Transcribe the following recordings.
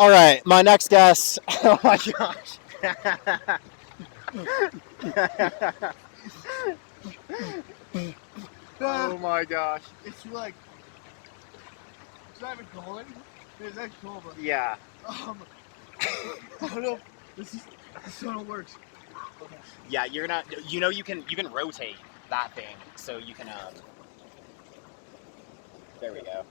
All right, my next guess. Oh my gosh. Oh my gosh. It's like, it's not even cold. It's actually cold, but Yeah. I don't know. This tunnel works. Okay. Yeah, you're not. You know, you can rotate that thing, so you can. There we go.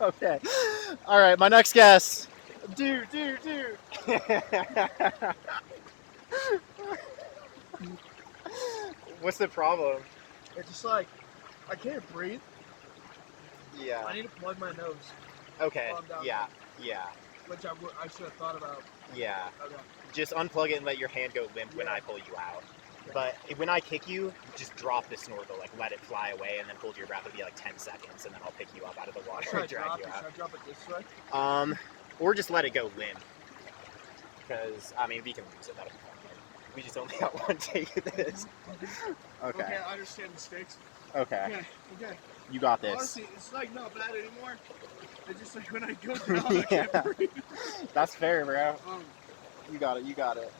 Okay. All right, my next guess. Dude. What's the problem? It's just like, I can't breathe. Yeah. I need to plug my nose. Okay. While I'm down Yeah. there, Yeah. which I should have thought about. Yeah. Okay. Just unplug it and let your hand go limp when I pull you out. But when I kick you, just drop the snorkel, like let it fly away, and then hold your breath. It'll be like 10 seconds, and then I'll pick you up out of the water and drag you out. Should I drop it this way? Or just let it go limp. Because I mean, we can lose it. That'll be fine. We just only got one take of this. Okay. Okay, I understand mistakes. Okay. Okay. You got this. Honestly, it's like not bad anymore. It's just like when I go down, I can't breathe. That's fair, bro. You got it.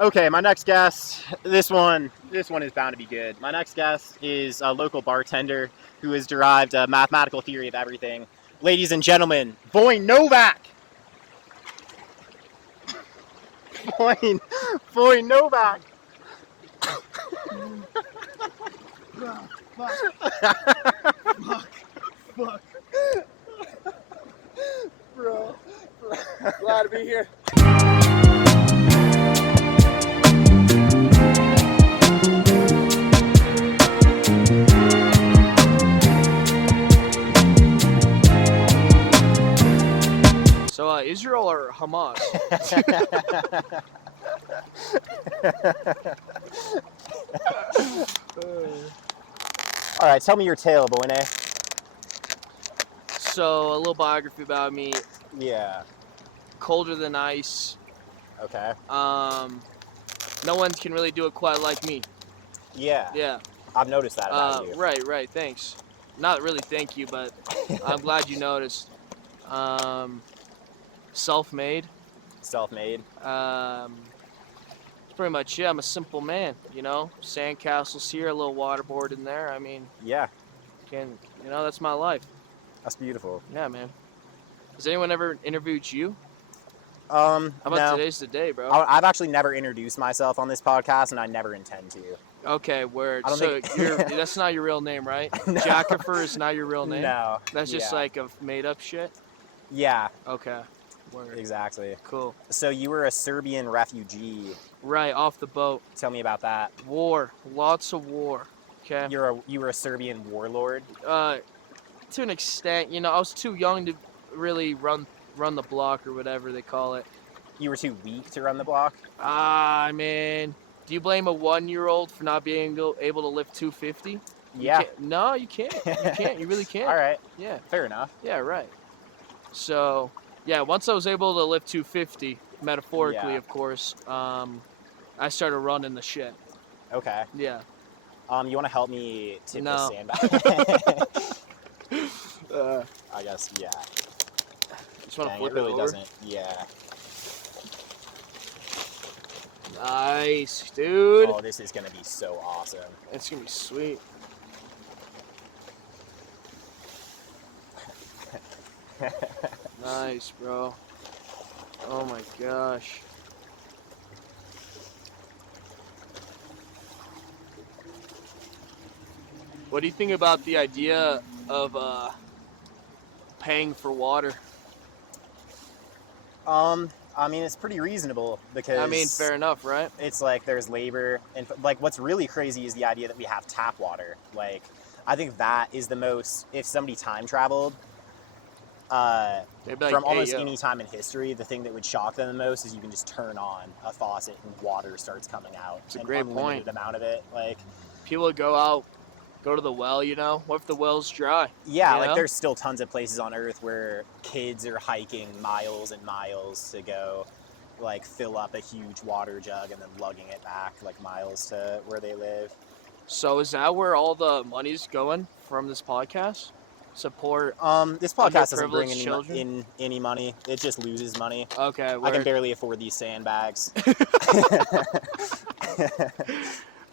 Okay, my next guest. This one is bound to be good. My next guest is a local bartender who has derived a mathematical theory of everything. Ladies and gentlemen, Vojin Novak. Vojin Novak. Fuck. Bro. Glad to be here. So, Israel or Hamas? All right, tell me your tale, Boyne. So, a little biography about me. Yeah. Colder than ice. Okay. No one can really do it quite like me. Yeah. Yeah. I've noticed that about you. Right. Thanks. Not really thank you, but I'm glad you noticed. Self-made. Self-made. Pretty much, yeah. I'm a simple man, you know. Sandcastles here, a little waterboard in there. I mean, yeah. That's my life. That's beautiful. Yeah, man. Has anyone ever interviewed you? How about today's the day, bro? I've actually never introduced myself on this podcast, and I never intend to. Okay, word. So that's not your real name, right? No. Jackifer is not your real name? No. That's just like a made-up shit? Yeah. Okay. Word. Exactly. Cool. So you were a Serbian refugee. Right, off the boat. Tell me about that. War. Lots of war. Okay. You were a Serbian warlord? To an extent, I was too young to really run the block or whatever they call it. You were too weak to run the block? Man. Do you blame a 1-year-old for not being able to lift 250? Yeah. No, you can't. You can't. You really can't. All right. Yeah. Fair enough. Yeah, right. So, yeah, once I was able to lift 250, metaphorically, of course, I started running the shit. Okay. Yeah. You want to help me tip this sandbag? I guess, yeah. Just want to flip it really over? Doesn't. Yeah. Nice, dude. Oh, this is going to be so awesome. It's going to be sweet. Nice, bro. Oh my gosh. What do you think about the idea of paying for water? I mean, it's pretty reasonable because... I mean, fair enough, right? It's like there's labor, and like what's really crazy is the idea that we have tap water. Like, I think that is the most... If somebody time traveled from almost any time in history, the thing that would shock them the most is you can just turn on a faucet and water starts coming out. It's a great point. Amount of it. Like, people would go out go to the well, you know? What if the well's dry? Yeah, you like know? there's still tons of places on Earth where kids are hiking miles and miles to go, like, fill up a huge water jug and then lugging it back, like, miles to where they live. So is that where all the money's going from this podcast? Support This podcast doesn't bring underprivileged children? in any money. It just loses money. Okay, I can word. barely afford these sandbags.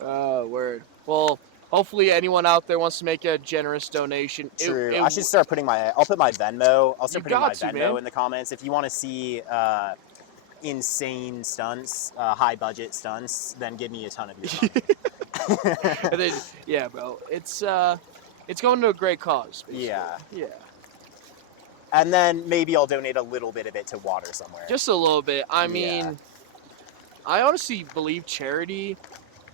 Word. Well, hopefully anyone out there wants to make a generous donation. True. I should start putting I'll put my Venmo. I'll start You putting my got to, Venmo man. in the comments if you want to see insane stunts, high budget stunts. Then give me a ton of your money. And then, yeah, bro, it's going to a great cause. Basically. Yeah. Yeah. And then maybe I'll donate a little bit of it to water somewhere. Just a little bit. I mean, Yeah. I honestly believe charity.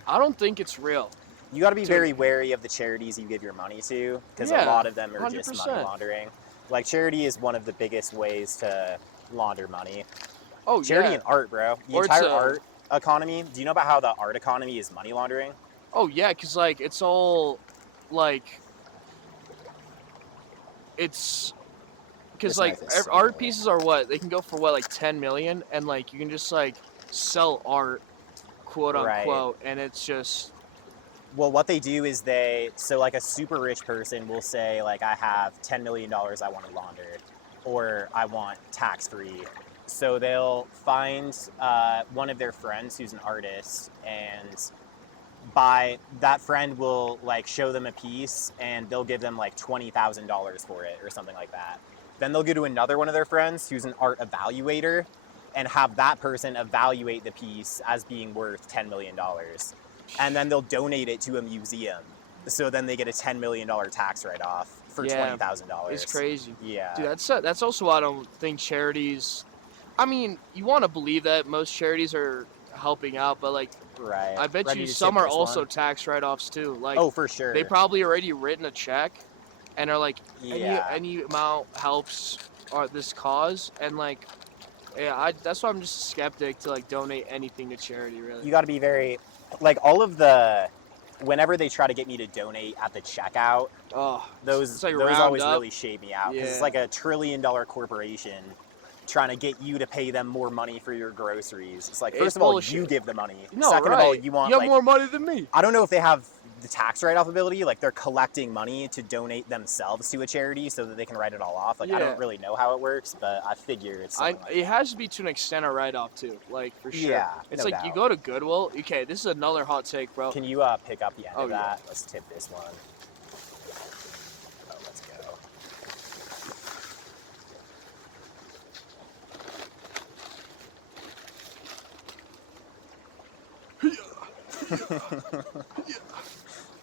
I don't think it's real. You got to be very wary of the charities you give your money to, because Yeah, a lot of them are just 100%. money laundering. Like, charity is one of the biggest ways to launder money. Oh, Charity yeah. and art, bro. The Or entire it's a- art economy. Do you know about how the art economy is money laundering? Oh, yeah, because, like, it's all, like, it's... Because, This like, knife is so art cool. pieces are what? They can go for, what, like, 10 million? And, like, you can just, like, sell art, quote unquote, and it's just... Well, what they do is so like a super rich person will say, like, I have $10 million I want to launder, or I want tax-free. So they'll find one of their friends who's an artist, and that friend will, like, show them a piece, and they'll give them, like, $20,000 for it or something like that. Then they'll go to another one of their friends who's an art evaluator and have that person evaluate the piece as being worth $10 million. And then they'll donate it to a museum. So then they get a $10 million tax write-off for $20,000. It's crazy. Yeah. Dude, that's also why I don't think charities... I mean, you want to believe that most charities are helping out, but, like, Right. I bet Ready you to some tip are this also one? tax write-offs too. Like, Oh, for sure. they probably already written a check and are like, Yeah. any amount helps this cause, and, like, yeah, that's why I'm just a skeptic to, like, donate anything to charity, really. You got to be very, like, whenever they try to get me to donate at the checkout, those like always round up. really shade me out, because it's Yeah. like $1 trillion corporation trying to get you to pay them more money for your groceries. It's like, first It's of all, bullshit. you give the money. No, Second right. of all, you want, have like, more money than me. I don't know if they have the tax write-off ability, like they're collecting money to donate themselves to a charity so that they can write it all off. Like, I Yeah. don't really know how it works, but I figure it's something like It has to be to an extent a write-off too, like, for sure. Yeah, It's no like you doubt. go to Goodwill. Okay, this is another hot take, bro. Can you pick up the end of yeah. that? Let's tip this one. Oh, let's go.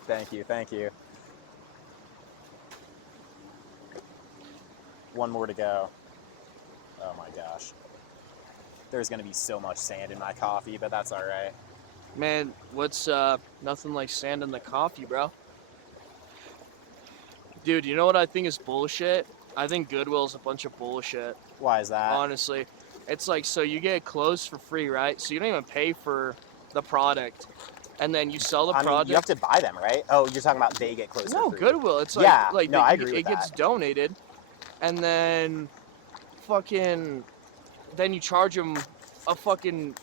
Thank you. One more to go. Oh my gosh. There's gonna be so much sand in my coffee, but that's alright. Man, what's nothing like sand in the coffee, bro? Dude, you know what I think is bullshit? I think Goodwill's a bunch of bullshit. Why is that? Honestly, it's like, so you get clothes for free, right? So you don't even pay for the product, and then you sell the I mean, product. you have to buy them, right? Oh, you're talking about they get clothes No, for free. Goodwill. It's like, Yeah, like no, I agree with it gets that. donated, and then then you charge them a fucking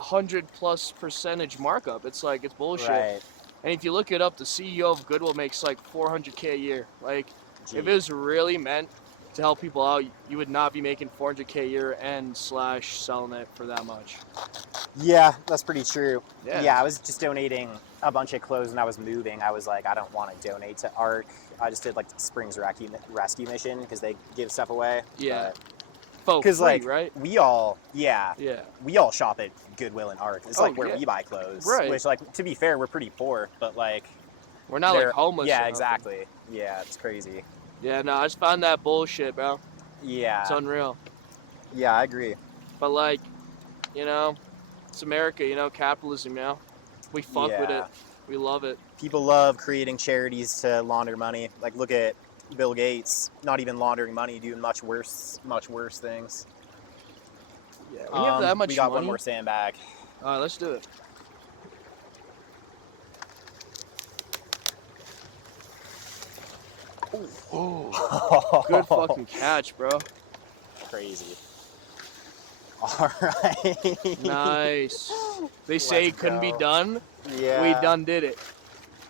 100+% markup. It's like, it's bullshit. Right. And if you look it up, the CEO of Goodwill makes like $400K a year. Like, Gee. if it was really meant to help people out, you would not be making $400K a year and / selling it for that much. Yeah, that's pretty true. Yeah. Yeah, I was just donating a bunch of clothes when I was moving. I was like, I don't want to donate to ARC. I just did like the Springs Rescue Mission because they give stuff away. Yeah. Because free, like right? we all shop at Goodwill and ARC. It's Oh, like where yeah. we buy clothes. Right. Which, like, to be fair, we're pretty poor, but like We're not like homeless. or Yeah, nothing. exactly. Yeah, it's crazy. Yeah, no, I just found that bullshit, bro. Yeah. It's unreal. Yeah, I agree. But, like, you know, it's America, you know, capitalism, you know? We fuck with Yeah. it. We love it. People love creating charities to launder money. Like, look at Bill Gates, not even laundering money, doing much worse things. Yeah, we have that much We got money. one more sandbag. All right, let's do it. Oh, good fucking catch, bro. Crazy. All right. Nice. They say it couldn't be done. Yeah. We done did it.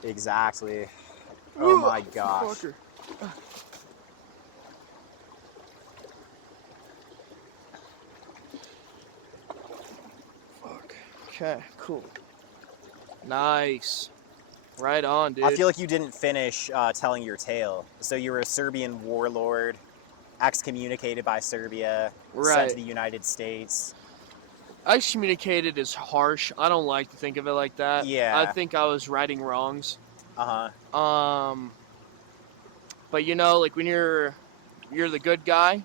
Exactly. Oh my gosh. Fucker. Fuck. Okay, cool. Nice. Right on, dude. I feel like you didn't finish telling your tale. So you were a Serbian warlord, excommunicated by Serbia, sent to the United States. Excommunicated is harsh. I don't like to think of it like that. Yeah. I think I was righting wrongs. Uh-huh. But you know, like when you're the good guy,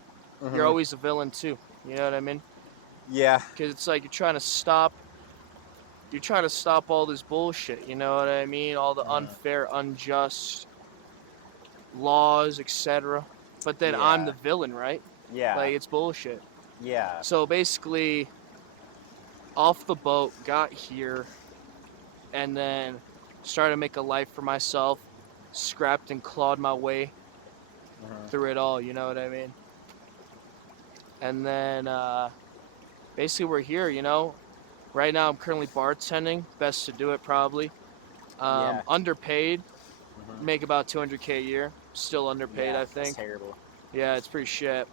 you're always a villain too. You know what I mean? Yeah. Because it's like you're trying to stop all this bullshit. You know what I mean? All the unfair, unjust laws, etc. But then I'm the villain, right? Yeah. Like it's bullshit. Yeah. So basically, off the boat, got here, and then started to make a life for myself. Scrapped and clawed my way through it all. You know what I mean? And then basically we're here. You know, right now I'm currently bartending. Best to do it probably. Underpaid. Make about $200K a year. Still underpaid, I think. That's terrible. Yeah, it's pretty shit.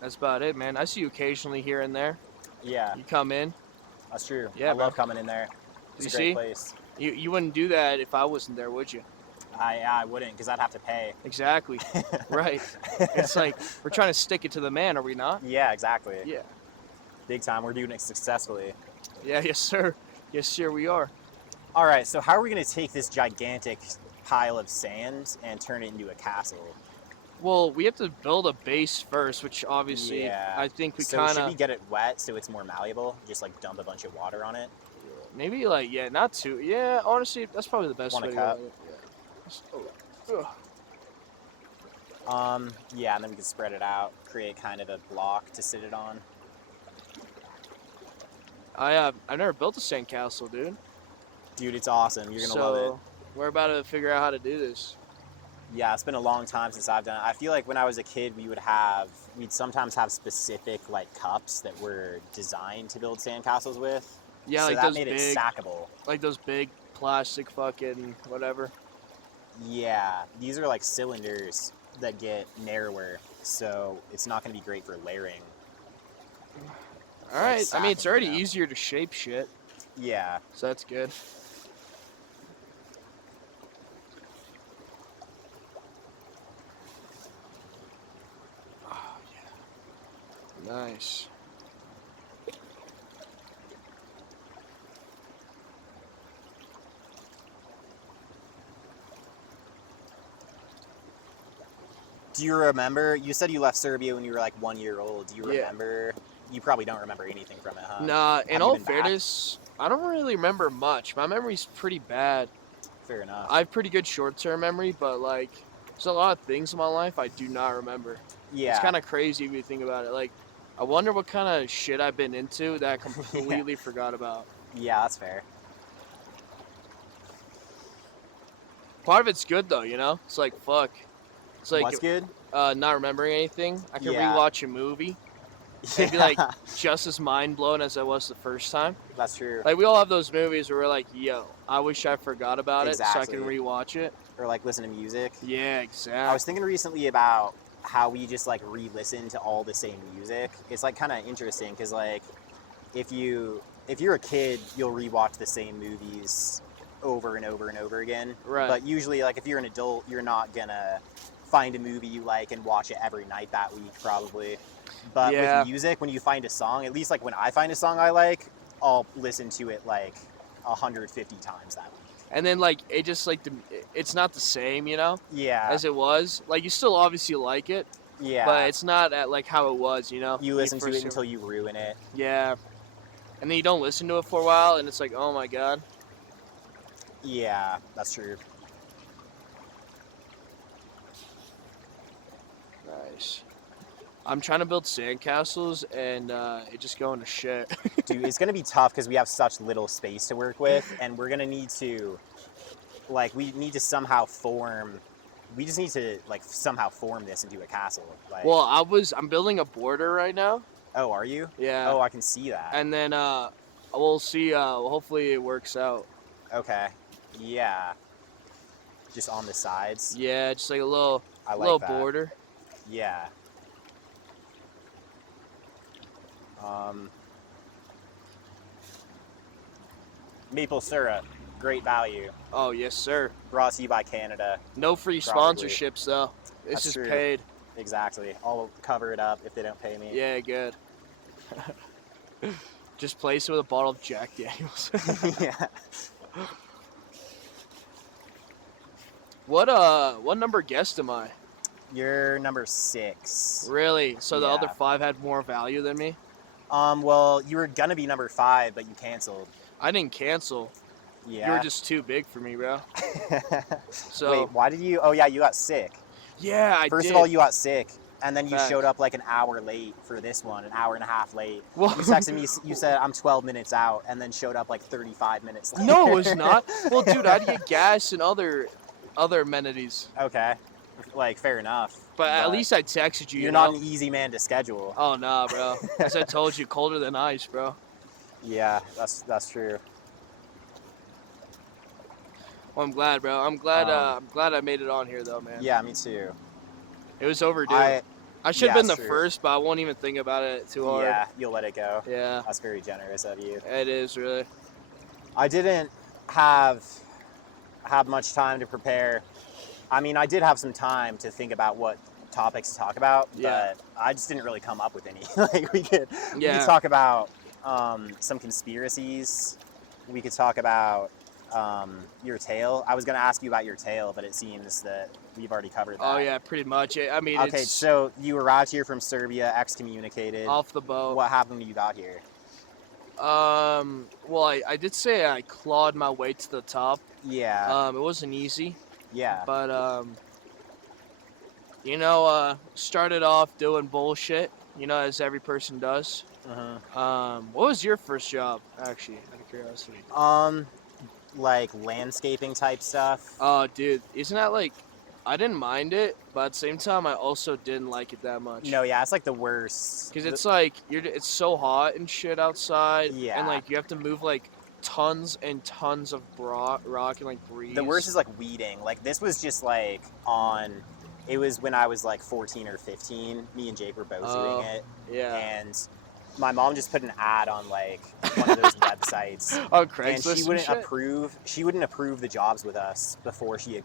That's about it, man. I see you occasionally here and there. Yeah. You come in. That's true. Yeah, I love coming in there. It's a great see? place. You wouldn't do that if I wasn't there, would you? I wouldn't, because I'd have to pay. Exactly. Right. It's like we're trying to stick it to the man, are we not? Yeah, exactly. Yeah. Big time. We're doing it successfully. Yeah, yes, sir. Yes, sir, we are. All right, so how are we going to take this gigantic pile of sand and turn it into a castle? Well, we have to build a base first, which obviously I think we kind of... should we get it wet so it's more malleable? Just like dump a bunch of water on it? Maybe like, not too. Yeah, honestly, that's probably the best way to cup? go. Yeah, and then we can spread it out, create kind of a block to sit it on. I've never built a sandcastle, dude. Dude, it's awesome. You're gonna love it. We're about to figure out how to do this. Yeah, it's been a long time since I've done it. I feel like when I was a kid, we'd sometimes have specific like cups that were designed to build sandcastles with. Yeah, so like that those made big, it stackable. Like those big plastic fucking whatever. Yeah, these are like cylinders that get narrower, so it's not going to be great for layering. All right, I mean it's already easier to shape shit. Yeah. So that's good. Oh yeah. Nice. Do you remember, you said you left Serbia when you were like 1 year old. Do you remember? You probably don't remember anything from it, huh? Nah, in all fairness, I don't really remember much. My memory's pretty bad. Fair enough. I have pretty good short-term memory, but like, there's a lot of things in my life I do not remember. Yeah. It's kind of crazy if you think about it. Like, I wonder what kind of shit I've been into that I completely forgot about. Yeah, that's fair. Part of it's good though, you know? It's like, fuck. It's like, what's good? Not remembering anything. I can rewatch a movie and be like just as mind blown as I was the first time. That's true. Like we all have those movies where we're like, yo, I wish I forgot about it so I can rewatch it. Or like listen to music. Yeah, exactly. I was thinking recently about how we just like re-listen to all the same music. It's like kind of interesting because like if you're a kid, you'll rewatch the same movies over and over and over again. Right. But usually like if you're an adult, you're not gonna find a movie you like and watch it every night that week probably. But with music, when you find a song, at least like when I find a song I like, I'll listen to it like 150 times that week. And then like it just like it's not the same, you know? Yeah. As it was. Like you still obviously like it. Yeah. But it's not at like how it was, you know? You listen to it until you ruin it. Yeah. And then you don't listen to it for a while and it's like, oh my god. Yeah, that's true. Nice. I'm trying to build sandcastles and it just going to shit. Dude, it's going to be tough because we have such little space to work with and we're going to need to like we need to somehow form. We just need to like somehow form this into a castle. Like, Well, I'm building a border right now. oh, are you? Yeah. Oh, I can see that. And then we'll see. Hopefully it works out. Okay. Yeah. Just on the sides. Yeah, just like a little I like little that. border. Yeah. Maple syrup, great value. Oh yes, sir. Brought to you by Canada. No free Probably. sponsorships though. This That's is true. paid. Exactly. I'll cover it up if they don't pay me. Yeah, good. Just place it with a bottle of Jack Daniels. Yeah. What number guest am I? You're number 6. Really? So the other Yeah. 5 had more value than me? Well, you were gonna be number 5, but you canceled. I didn't cancel. Yeah. You were just too big for me, bro. So Wait, why did you? Oh yeah, you got sick. yeah, I First did. of all, you got sick, and then you Facts. showed up like an hour late for this one, an hour and a half late. Well, You texted me, you said I'm 12 minutes out, and then showed up like 35 minutes later. no, it was not. Well, dude, I had to get gas and other amenities. Okay, like fair enough. But at least I texted you. you're you not know? an easy man to schedule. Oh nah, bro. As I told you, colder than ice, bro. Yeah, that's true. Well, I'm glad, bro. I'm glad I made it on here though, man. Yeah, me too. It was overdue. I should have been the it's true. first, but I won't even think about it too hard. Yeah, you'll let it go. Yeah, That's very generous of you. it is really. I didn't have much time to prepare. I mean, I did have some time to think about what topics to talk about, Yeah. but I just didn't really come up with any. Like we could Yeah. talk about some conspiracies. We could talk about your tale. I was going to ask you about your tale, but it seems that we've already covered that. Oh yeah, pretty much. I mean, Okay, it's so you arrived here from Serbia, excommunicated. off the boat. What happened when you got here? Well, I did say I clawed my way to the top. Yeah. It wasn't easy, Yeah. but started off doing bullshit, as every person does. Uh-huh. What was your first job, actually, out of curiosity? Like landscaping type stuff. Oh, dude, isn't that like, I didn't mind it, but at the same time, I also didn't like it that much. No, yeah, it's like the worst. Because it's like, it's so hot and shit outside, Yeah. and like, you have to move like tons and tons of rock and like breeze. The worst is like weeding. Like this was just like it was when I was like 14 or 15. Me and Jake were both doing it. Yeah. And my mom just put an ad on like one of those websites. On And Craigslist she and wouldn't shit? approve the jobs with us before she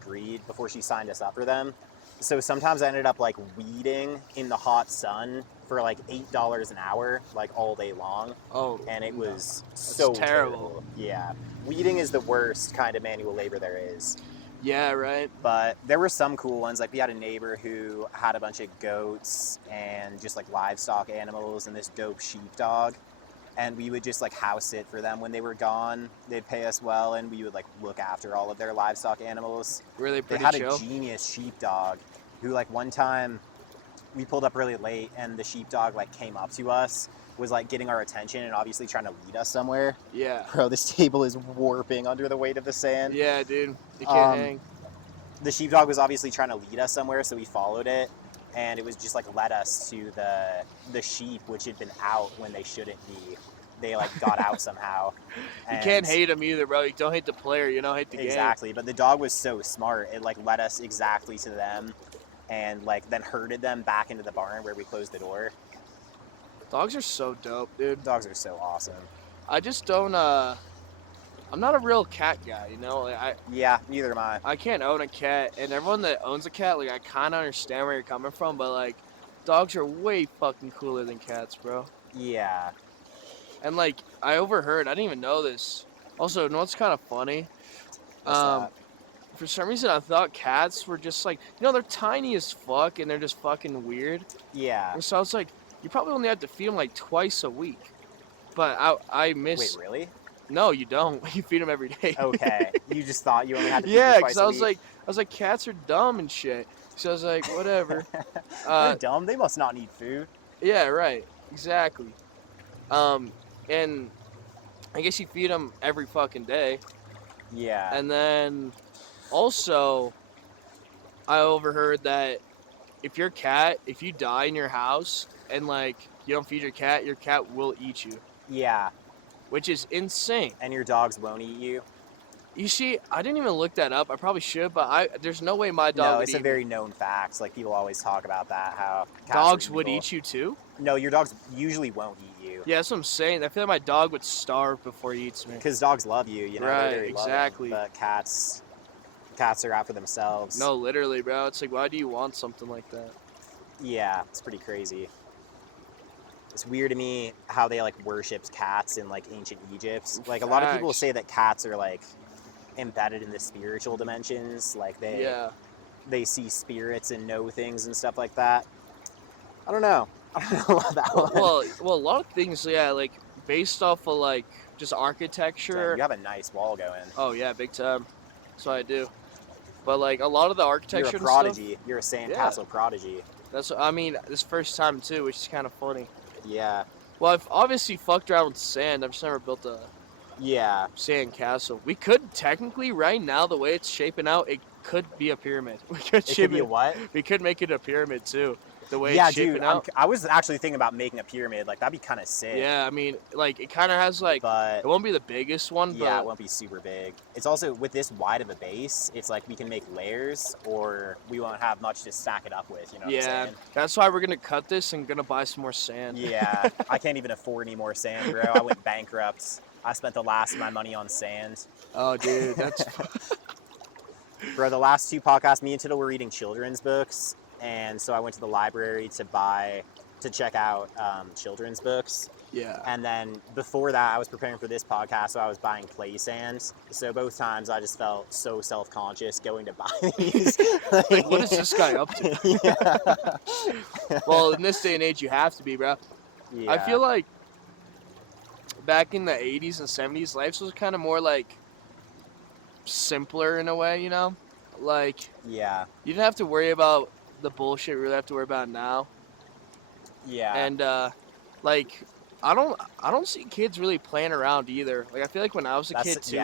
signed us up for them. So sometimes I ended up like weeding in the hot sun for like $8 an hour, like all day long. Oh. And it no. was so terrible. Yeah. Weeding is the worst kind of manual labor there is. Yeah, right. But there were some cool ones. Like we had a neighbor who had a bunch of goats and just like livestock animals and this dope sheepdog. And we would just like house sit for them when they were gone. They'd pay us well, and we would like look after all of their livestock animals. Really They pretty had chill. a genius sheepdog who like one time we pulled up really late and the sheepdog like came up to us, was like getting our attention and obviously trying to lead us somewhere. Yeah. Bro, this table is warping under the weight of the sand. Yeah, dude. You can't hang. The sheepdog was obviously trying to lead us somewhere, so we followed it, and it was just like led us to the sheep, which had been out when they shouldn't be. They like got out somehow. You can't hate them either, bro. You don't hate the player, you don't hate the game. Exactly, but the dog was so smart. It like led us exactly to them, and like then herded them back into the barn where we closed the door. Dogs are so dope, dude. Dogs are so awesome. I just don't. I'm not a real cat guy, Like, Yeah, neither am I. I can't own a cat, and everyone that owns a cat, like, I kind of understand where you're coming from, but like, dogs are way fucking cooler than cats, bro. Yeah. And like, I overheard. I didn't even know this. Also, what's kind of funny? What's that? For some reason, I thought cats were just like, they're tiny as fuck, and they're just fucking weird. Yeah. And so I was like, you probably only have to feed them like twice a week. But I miss. Wait, really? No, you don't. You feed them every day. Okay. You just thought you only had to feed Yeah, them twice because a week. I was like, cats are dumb and shit. So I was like, whatever. They're dumb. They must not need food. Yeah, right. Exactly. And I guess you feed them every fucking day. Yeah. And then Also, I overheard that if you die in your house and like you don't feed your cat will eat you, Yeah, which is insane. and your dogs won't eat you. You see, I didn't even look that up. I probably should, but there's no way my dog No, would it's a eat very me. known fact. Like people always talk about that, how cats Dogs are would evil. eat you too? No, your dogs usually won't eat you. Yeah, that's what I'm saying. I feel like my dog would starve before he eats me. Because dogs love you, you know, Right, they're very exactly. loving. But cats are out for themselves. No, literally, bro. It's like, why do you want something like that? Yeah, it's pretty crazy. It's weird to me how they like worshipped cats in like ancient Egypt. Like a lot of people Facts. say that cats are like embedded in the spiritual dimensions. Like they see spirits and know things and stuff like that. I don't know. I don't know about that one. Well, a lot of things, yeah, like based off of like just architecture. Damn, you have a nice wall going. Oh yeah, big time. That's what I do. But like a lot of the architecture. You're a prodigy. You're a sandcastle prodigy. That's I mean, this first time too, which is kind of funny. Yeah. Well, I've obviously fucked around with sand. I've just never built a sand castle. We could technically, right now, the way it's shaping out, it could be a pyramid. We could It could be a what? We could make it a pyramid too. The way it's shaping out. I was actually thinking about making a pyramid. Like that'd be kind of sick. Yeah, I mean, like it kind of has like. But it won't be the biggest one. Yeah, but it won't be super big. It's also with this wide of a base. It's like we can make layers, or we won't have much to stack it up with. You know what I'm saying? That's why we're gonna cut this and gonna buy some more sand. Yeah, I can't even afford any more sand, bro. I went bankrupt. I spent the last of my money on sand. Oh, dude, that's. Bro, the last two podcasts, me and Tittle were reading children's books, and so I went to the library to check out children's books. Yeah. And then before that, I was preparing for this podcast, so I was buying play sand. So both times I just felt so self-conscious going to buy these. Like, what is this guy up to? Yeah. Well, in this day and age, you have to be, bro. Yeah. I feel like back in the 80s and 70s, life was kind of more like simpler in a way, you know? Like, yeah. you didn't have to worry about the bullshit we really have to worry about now. Yeah. And, like, I don't see kids really playing around either. Like, I feel like when I was a kid too,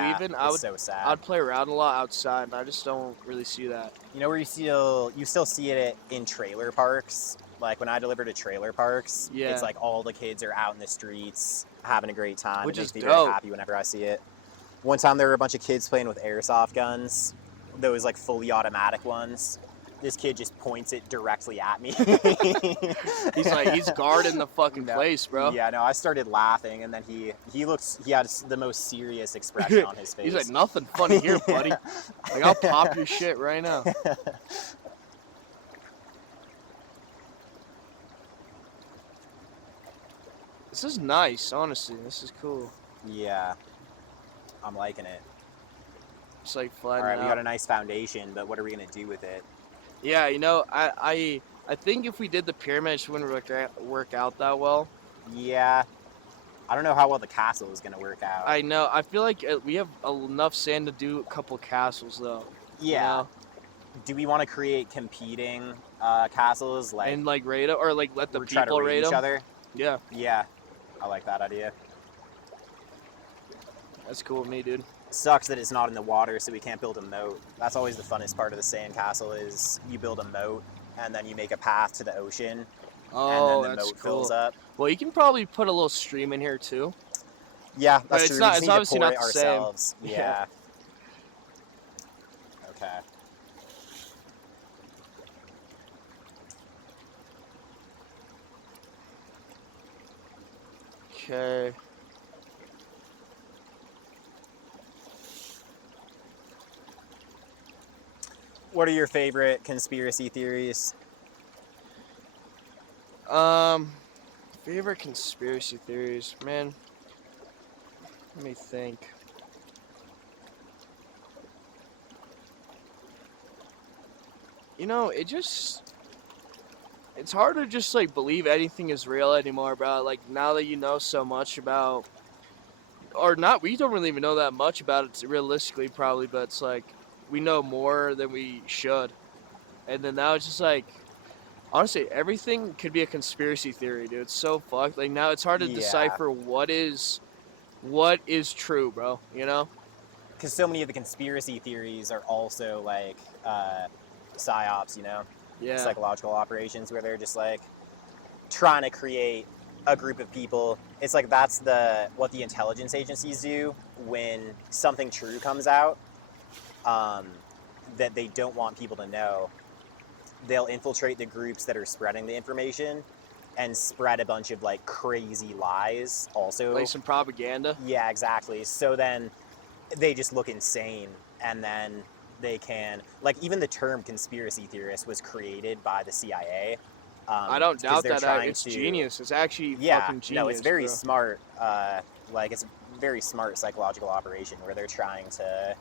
so sad. I'd play around a lot outside, and I just don't really see that. You know where you still see it in trailer parks? Like when I deliver to trailer parks, it's like all the kids are out in the streets having a great time. Which it makes is me dope. very happy whenever I see it. One time there were a bunch of kids playing with airsoft guns, those like fully automatic ones. This kid just points it directly at me. he's guarding the fucking place, bro. Yeah, no, I started laughing, and then he had the most serious expression on his face. He's like, nothing funny here, buddy. Like, I'll pop your shit right now. This is nice, honestly. This is cool. Yeah, I'm liking it. It's like flattening All right, we out. got a nice foundation, but what are we gonna do with it? Yeah, you know, I think if we did the pyramid, it wouldn't work out that well. Yeah, I don't know how well the castle is gonna work out. I know. I feel like we have enough sand to do a couple castles, though. Yeah. You know? Do we want to create competing castles, like and like raid them, or like let the try to people raid raid each them? other? Yeah. Yeah, I like that idea. That's cool with me, dude. Sucks that it's not in the water, so we can't build a moat. That's always the funnest part of the sandcastle is you build a moat and then you make a path to the ocean. Oh, and then the that's moat cool. fills up. Well, you can probably put a little stream in here too. Yeah, that's But it's true. not- We it's just need obviously to pour not it the same. ourselves. Yeah. Yeah. Okay. Okay. What are your favorite conspiracy theories? Favorite conspiracy theories, man. Let me think. You know, it's hard to just like believe anything is real anymore, bro. Like now that you know so much about, or not, we don't really even know that much about it realistically, probably, but it's like we know more than we should, and then now it's just like, honestly, everything could be a conspiracy theory, dude. It's so fucked. Like now it's hard to Yeah. decipher what is true, bro. You know? because so many of the conspiracy theories are also like psyops, you know, Yeah. psychological operations where they're just like trying to create a group of people. It's like that's what the intelligence agencies do when something true comes out that they don't want people to know. They'll infiltrate the groups that are spreading the information and spread a bunch of like crazy lies also. Like some propaganda. Yeah, exactly. So then they just look insane, and then they can, like, even the term conspiracy theorist was created by the CIA. I don't doubt that. It's to, genius. It's actually yeah, fucking genius. no, it's very bro. smart. Like, it's a very smart psychological operation where they're trying to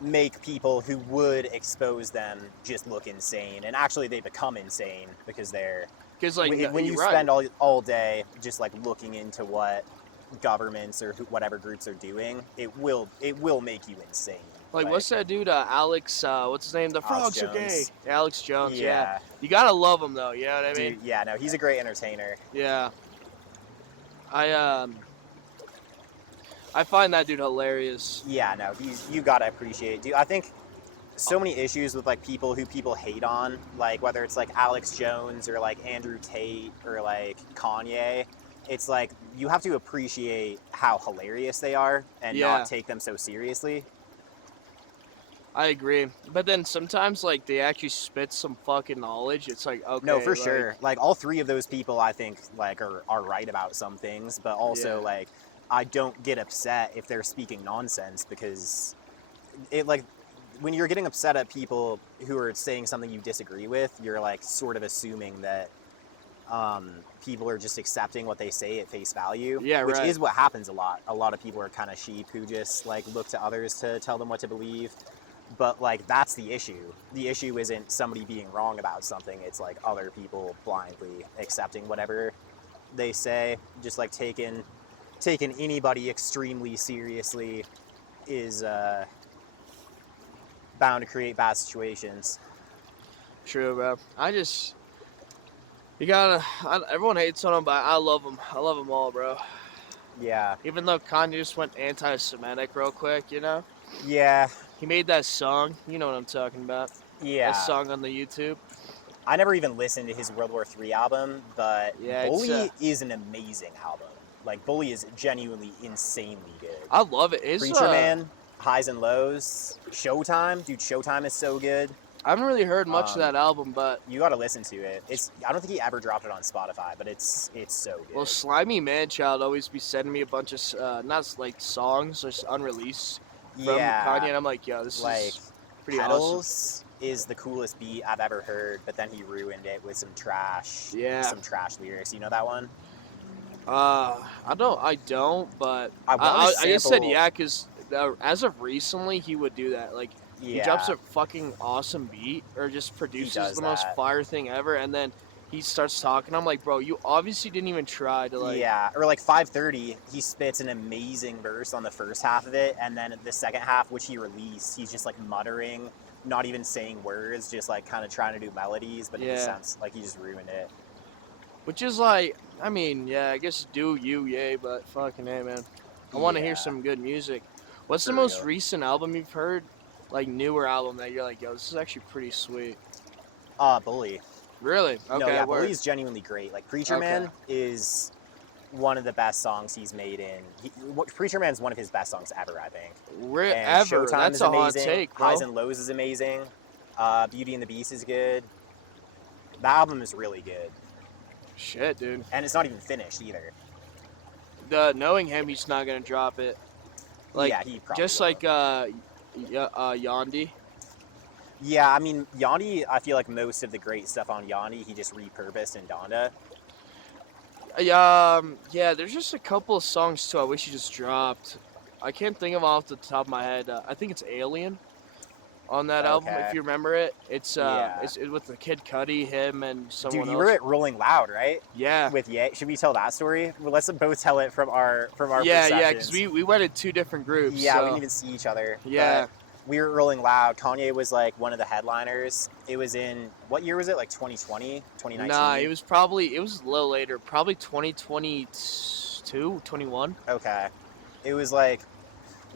make people who would expose them just look insane, and actually they become insane because they're Because like when you right. spend all day just like looking into what governments or whatever groups are doing, it will make you insane. Like what's that dude? Alex. What's his name? The frogs are gay. Alex Jones. Yeah. You gotta love him though. You know what I mean? Dude, yeah. No, he's a great entertainer. Yeah. I find that dude hilarious. Yeah. No, you gotta appreciate. Dude, I think so many issues with like people who people hate on, like whether it's like Alex Jones or like Andrew Tate or like Kanye. It's like you have to appreciate how hilarious they are and not take them so seriously. I agree, but then sometimes like they actually spit some fucking knowledge. It's like okay, no, for sure. Like all three of those people, I think like are right about some things, but also like I don't get upset if they're speaking nonsense because it like when you're getting upset at people who are saying something you disagree with, you're like sort of assuming that people are just accepting what they say at face value. Yeah, which is what happens a lot. A lot of people are kind of sheep who just like look to others to tell them what to believe. But like that's the issue. The issue isn't somebody being wrong about something. It's like other people blindly accepting whatever they say. Just like taking anybody extremely seriously is bound to create bad situations. True, bro. Everyone hates on him, but I love them. I love them all, bro. Yeah. Even though Kanye just went anti-Semitic real quick, you know? Yeah. He made that song. You know what I'm talking about. Yeah. That song on the YouTube. I never even listened to his World War III album, but Bully is an amazing album. Like, Bully is genuinely insanely good. I love it. Preacher Man, Highs and Lows, Showtime. Dude, Showtime is so good. I haven't really heard much of that album, but you got to listen to it. I don't think he ever dropped it on Spotify, but it's so good. Well, Slimy Manchild always be sending me a bunch of not like songs or unreleased from Kanye, and I'm like, yo, this like, is pretty Petals awesome. Is the coolest beat I've ever heard, but then he ruined it with some trash. Yeah. Some trash lyrics. You know that one? I don't, but I just said yeah, because as of recently, he would do that. Like, he drops a fucking awesome beat or just produces the most fire thing ever, and then he starts talking. I'm like, bro, you obviously didn't even try to like. Yeah, or like 530, he spits an amazing verse on the first half of it, and then the second half, which he released, he's just like muttering, not even saying words, just like kind of trying to do melodies, but it just sounds like he just ruined it. Which is like, I mean, yeah, I guess do you, yay, but fucking hey, man. I want to hear some good music. What's the most recent album you've heard? Like, newer album that you're like, yo, this is actually pretty sweet. Bully. Really? Okay. No, yeah, Bully's genuinely great. Like, Preacher Man is one of the best songs he's made Preacher Man's one of his best songs ever, I think. Ever? That's a hot take, bro. Highs and Lows is amazing. Beauty and the Beast is good. That album is really good. Shit, dude. And it's not even finished either. Knowing him, he's not gonna drop it. Like, yeah, he probably just like Yandi. Yeah, I mean, Yandi, I feel like most of the great stuff on Yandi, he just repurposed in Donda. Yeah, there's just a couple of songs too I wish he just dropped. I can't think of them off the top of my head. I think it's Alien on that album, if you remember it. It's with the Kid Cudi, him, and someone else. Dude, you were at Rolling Loud, right? Yeah. With Ye. Should we tell that story? Well, let's both tell it from our perceptions. Yeah, because we went in two different groups. Yeah, we didn't even see each other. Yeah. We were at Rolling Loud. Kanye was like one of the headliners. It was in, what year was it? Like 2020, 2019? Nah, it was a little later. Probably 2022, 21. Okay. It was like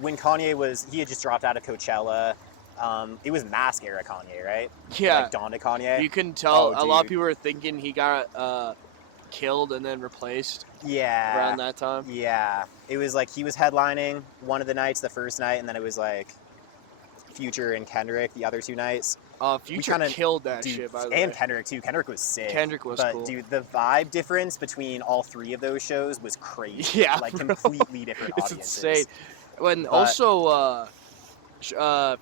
when he had just dropped out of Coachella. It was mask era Kanye, right? Yeah. Like Dawn to Kanye. You couldn't tell. Oh, a lot of dude. people were thinking he got killed and then replaced Yeah. around that time. Yeah. It was like he was headlining one of the nights, the first night, and then it was like Future and Kendrick the other 2 nights. Future killed that shit, by the way. And Kendrick, too. Kendrick was sick. Kendrick was but, cool. Dude, the vibe difference between all 3 of those shows was crazy. Yeah, like, bro. completely different It's audiences. insane. When also,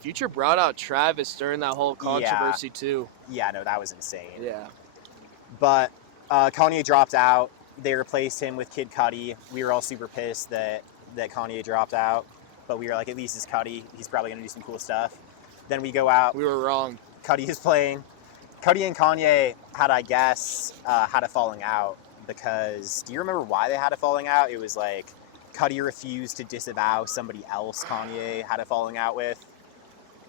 Future brought out Travis during that whole controversy, too. Yeah, no, that was insane. Yeah. But Kanye dropped out. They replaced him with Kid Cudi. We were all super pissed that Kanye dropped out. But we were like, at least it's Cudi. He's probably going to do some cool stuff. Then we go out. We were wrong. Cudi is playing. Cudi and Kanye had, I guess, had a falling out because, do you remember why they had a falling out? It was like Cudi refused to disavow somebody else Kanye had a falling out with.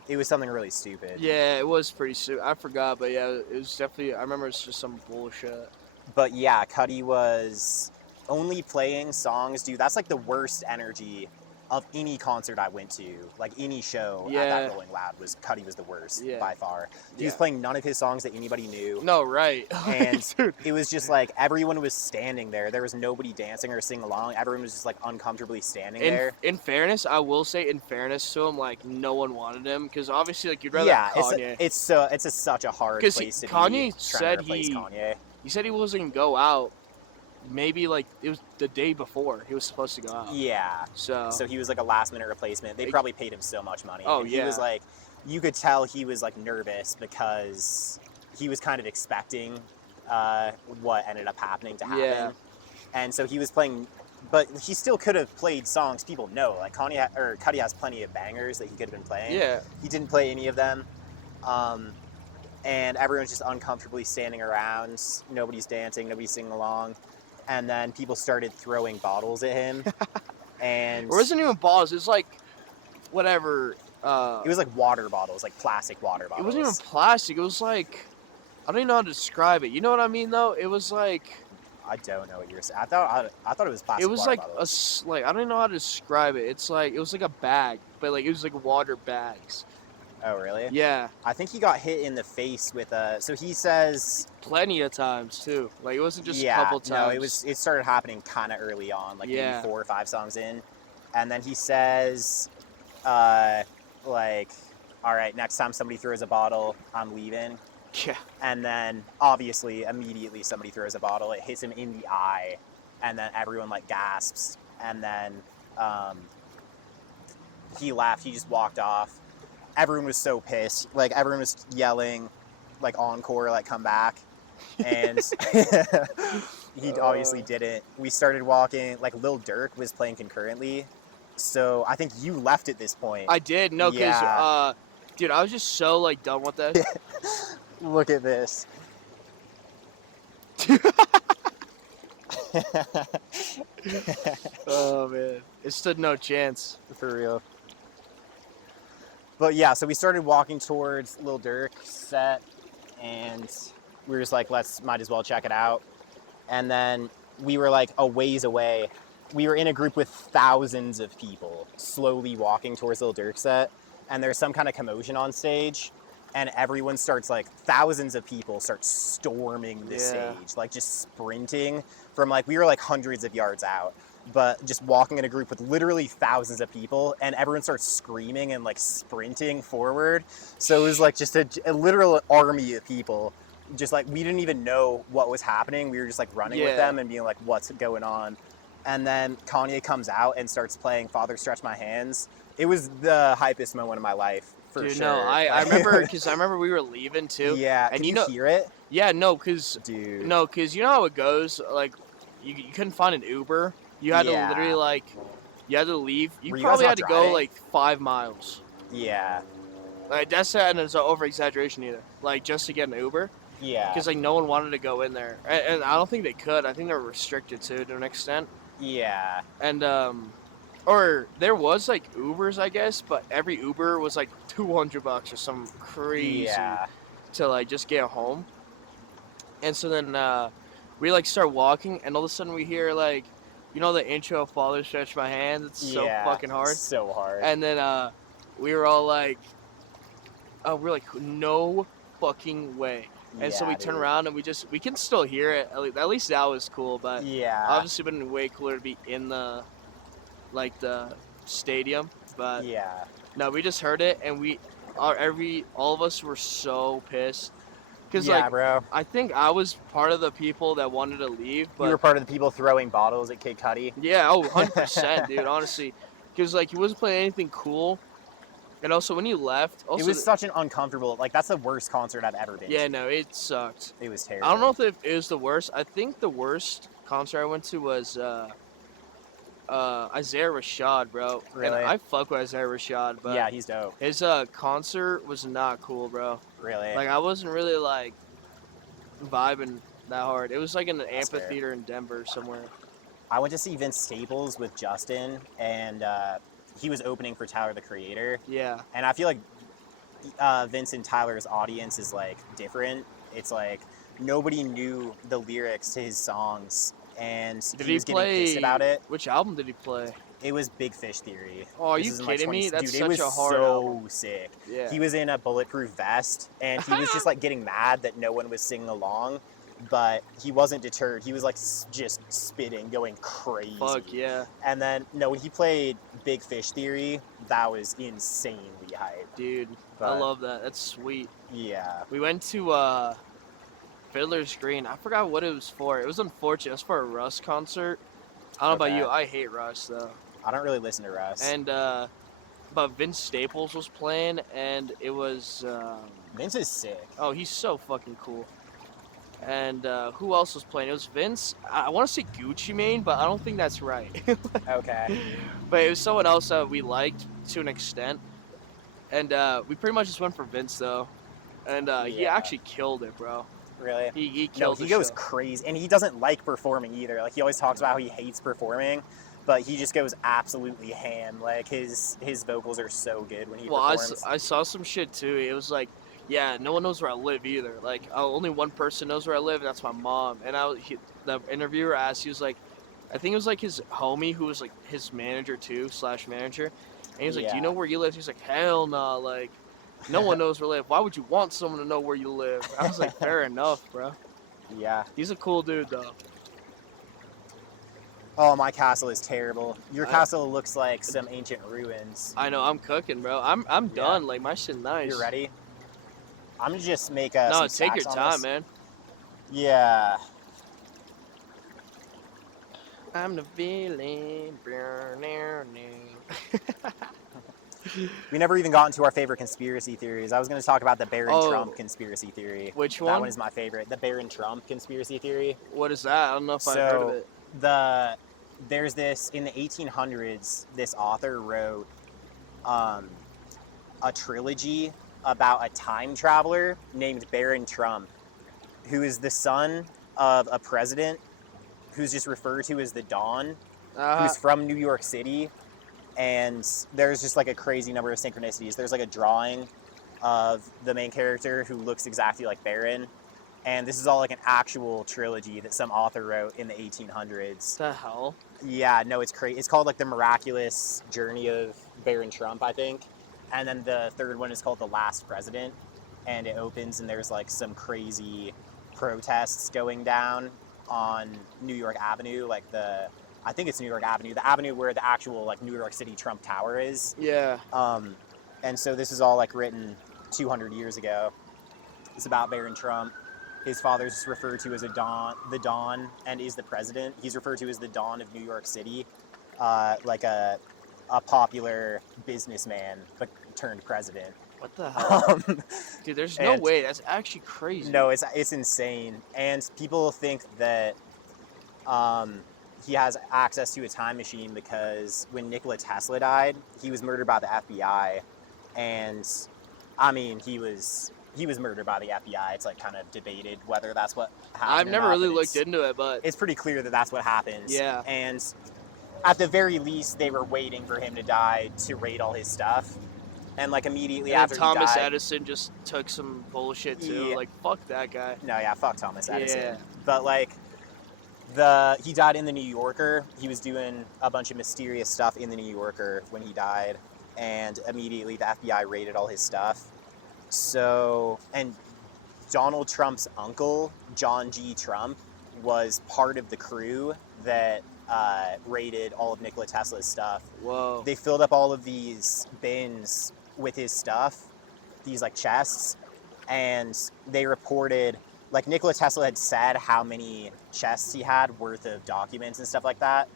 It was something really stupid. Yeah, it was pretty stupid. I forgot, but yeah, it was definitely, I remember it's just some bullshit. But yeah, Cudi was only playing songs, dude, that's like the worst energy of any concert I went to, like any show at that Rolling Loud, Cudi was the worst by far. He was playing none of his songs that anybody knew. No, right. And it was just like everyone was standing there. There was nobody dancing or singing along. Everyone was just like uncomfortably standing there. In fairness, I will say, in fairness to him, like no one wanted him because obviously, like you'd rather Kanye. It's such a hard place to Kanye be said to replace Kanye. He said he wasn't gonna go out. Maybe like it was the day before he was supposed to go out. Yeah. So he was like a last minute replacement. They probably paid him so much money. Oh, and he was like, you could tell he was like nervous because he was kind of expecting what ended up happening to happen. Yeah. And so he was playing, but he still could have played songs people know. Like Cudi has plenty of bangers that he could have been playing. Yeah. He didn't play any of them. And everyone's just uncomfortably standing around. Nobody's dancing. Nobody's singing along. And then people started throwing bottles at him. And it wasn't even bottles. It was like whatever. It was like water bottles, like plastic water bottles. It wasn't even plastic. It was like, I don't even know how to describe it. You know what I mean, though? It was like, I don't know what you're saying. I thought it was plastic. It was water like bottles. I don't even know how to describe it. It's like it was like a bag, but like it was like water bags. Oh, really? Yeah. I think he got hit in the face with so he says plenty of times too. Like it wasn't just a couple times. No, it started happening kind of early on, like maybe 4 or 5 songs in. And then he says like, all right, next time somebody throws a bottle, I'm leaving. Yeah. And then obviously immediately somebody throws a bottle, it hits him in the eye, and then everyone like gasps, and then he left, he just walked off. Everyone was so pissed. Like, everyone was yelling, like, encore, like, come back. And he obviously didn't. We started walking. Like, Lil Durk was playing concurrently. So I think you left at this point. I did. No, because, dude, I was just so, like, done with that. Look at this. Oh, man. It stood no chance. For real. But yeah, so we started walking towards Lil Durk's set, and we were just like, might as well check it out. And then we were like a ways away. We were in a group with thousands of people slowly walking towards Lil Durk's set, and there's some kind of commotion on stage, and everyone starts like, thousands of people start storming the stage, like just sprinting from like, we were like hundreds of yards out. But just walking in a group with literally thousands of people, and everyone starts screaming and like sprinting forward. So it was like just a literal army of people. Just like, we didn't even know what was happening. We were just like running with them and being like, what's going on? And then Kanye comes out and starts playing Father Stretch My Hands. It was the hypest moment of my life, for Dude, sure. no, I remember, because I remember we were leaving too. Yeah, and can you hear it? Yeah, no, because Dude. No, because you know how it goes. Like, you couldn't find an Uber. You had to literally, like, you had to leave. You probably had to go, like, 5 miles. Yeah. Like, that's not an over-exaggeration either. Like, just to get an Uber. Yeah. Because, like, no one wanted to go in there. And I don't think they could. I think they were restricted, too, to an extent. Yeah. And, or there was, like, Ubers, I guess, but every Uber was, like, $200 or something crazy to, like, just get home. And so then, we, like, start walking, and all of a sudden we hear, like, you know the intro of Father Stretch My Hands? It's so fucking hard. So hard. And then we were all like, we're like, no fucking way. And so we turn around and we can still hear it. At least that was cool, but obviously it would have been way cooler to be in the stadium. But no, we just heard it and all of us were so pissed. Cause bro. I think I was part of the people that wanted to leave. But you were part of the people throwing bottles at Kid Cudi. Yeah, 100%, dude. Honestly, because he wasn't playing anything cool. And also, when you left, it was such an uncomfortable. That's the worst concert I've ever been to. Yeah, no, it sucked. It was terrible. I don't know if it was the worst. I think the worst concert I went to was Isaiah Rashad, bro. Really? And I fuck with Isaiah Rashad, but yeah, he's dope. His concert was not cool, bro. Really? I wasn't really vibing that hard. It was in an amphitheater in Denver somewhere. I went to see Vince Staples with Justin, and he was opening for Tyler the Creator. Yeah. And I feel like Vince and Tyler's audience is different. It's nobody knew the lyrics to his songs, and he was getting pissed about it. Which album did he play? It was Big Fish Theory. Oh, are you kidding me? That's dude, such a hard album. It was so sick. Yeah. He was in a bulletproof vest, and he was just getting mad that no one was singing along, but he wasn't deterred. He was just spitting, going crazy. Fuck yeah. And then, no, when he played Big Fish Theory, that was insanely hype. Dude, I love that. That's sweet. Yeah. We went to Fiddler's Green. I forgot what it was for. It was unfortunate. It was for a Russ concert. I don't know about you. I hate Russ, though. I don't really listen to Russ. And, but Vince Staples was playing, and it was... Vince is sick. Oh, he's so fucking cool. And who else was playing? It was Vince. I want to say Gucci Mane, but I don't think that's right. Okay. But it was someone else that we liked to an extent. And we pretty much just went for Vince, though. And he actually killed it, bro. Really? He killed he the goes show. crazy. And he doesn't like performing either. He always talks about how he hates performing, but he just goes absolutely ham. His vocals are so good when he performs. I saw some shit, too. It was yeah, no one knows where I live either. Only one person knows where I live, and that's my mom. And the interviewer asked, he was I think it was his homie who was his manager too, /manager. And he was do you know where you live? He's like, hell nah, no one knows where I live. Why would you want someone to know where you live? I was fair enough, bro. Yeah. He's a cool dude, though. Oh, my castle is terrible. Your castle looks like some ancient ruins. I know, I'm cooking, bro. I'm done. My shit nice. You're ready? I'm gonna just make No, take your time, man. Yeah. I'm the villain. We never even got into our favorite conspiracy theories. I was going to talk about the Baron Trump conspiracy theory. Which one? That one is my favorite. The Baron Trump conspiracy theory. What is that? I don't know if I've heard of it. There's this, in the 1800s, this author wrote a trilogy about a time traveler named Baron Trump, who is the son of a president who's just referred to as the Don, who's from New York City. And there's just a crazy number of synchronicities. There's a drawing of the main character who looks exactly like Baron. And this is all an actual trilogy that some author wrote in the 1800s. The hell? Yeah, no, it's crazy. It's called The Miraculous Journey of Baron Trump, I think. And then the third one is called The Last President. And it opens and there's some crazy protests going down on New York Avenue, I think it's New York Avenue, the avenue where the actual New York City Trump Tower is. Yeah. And so this is all written 200 years ago. It's about Baron Trump. His father's referred to as the Don, and is the president. He's referred to as the Don of New York City, a popular businessman, but turned president. What the hell? Dude, there's no way. That's actually crazy. No, it's insane. And people think that he has access to a time machine because when Nikola Tesla died, he was murdered by the FBI. And, I mean, he was murdered by the FBI. It's kind of debated whether that's what happened. I've never really looked into it, but it's pretty clear that that's what happens. Yeah. And at the very least, they were waiting for him to die to raid all his stuff. And immediately after Thomas he died, Edison just took some bullshit too. Yeah. Fuck that guy. No, yeah, fuck Thomas Edison. Yeah. But He died in the New Yorker. He was doing a bunch of mysterious stuff in the New Yorker when he died, and immediately the FBI raided all his stuff. So, and Donald Trump's uncle, John G. Trump, was part of the crew that raided all of Nikola Tesla's stuff. Whoa. They filled up all of these bins with his stuff, these like chests, and they reported, like Nikola Tesla had said how many chests he had worth of documents and stuff like that.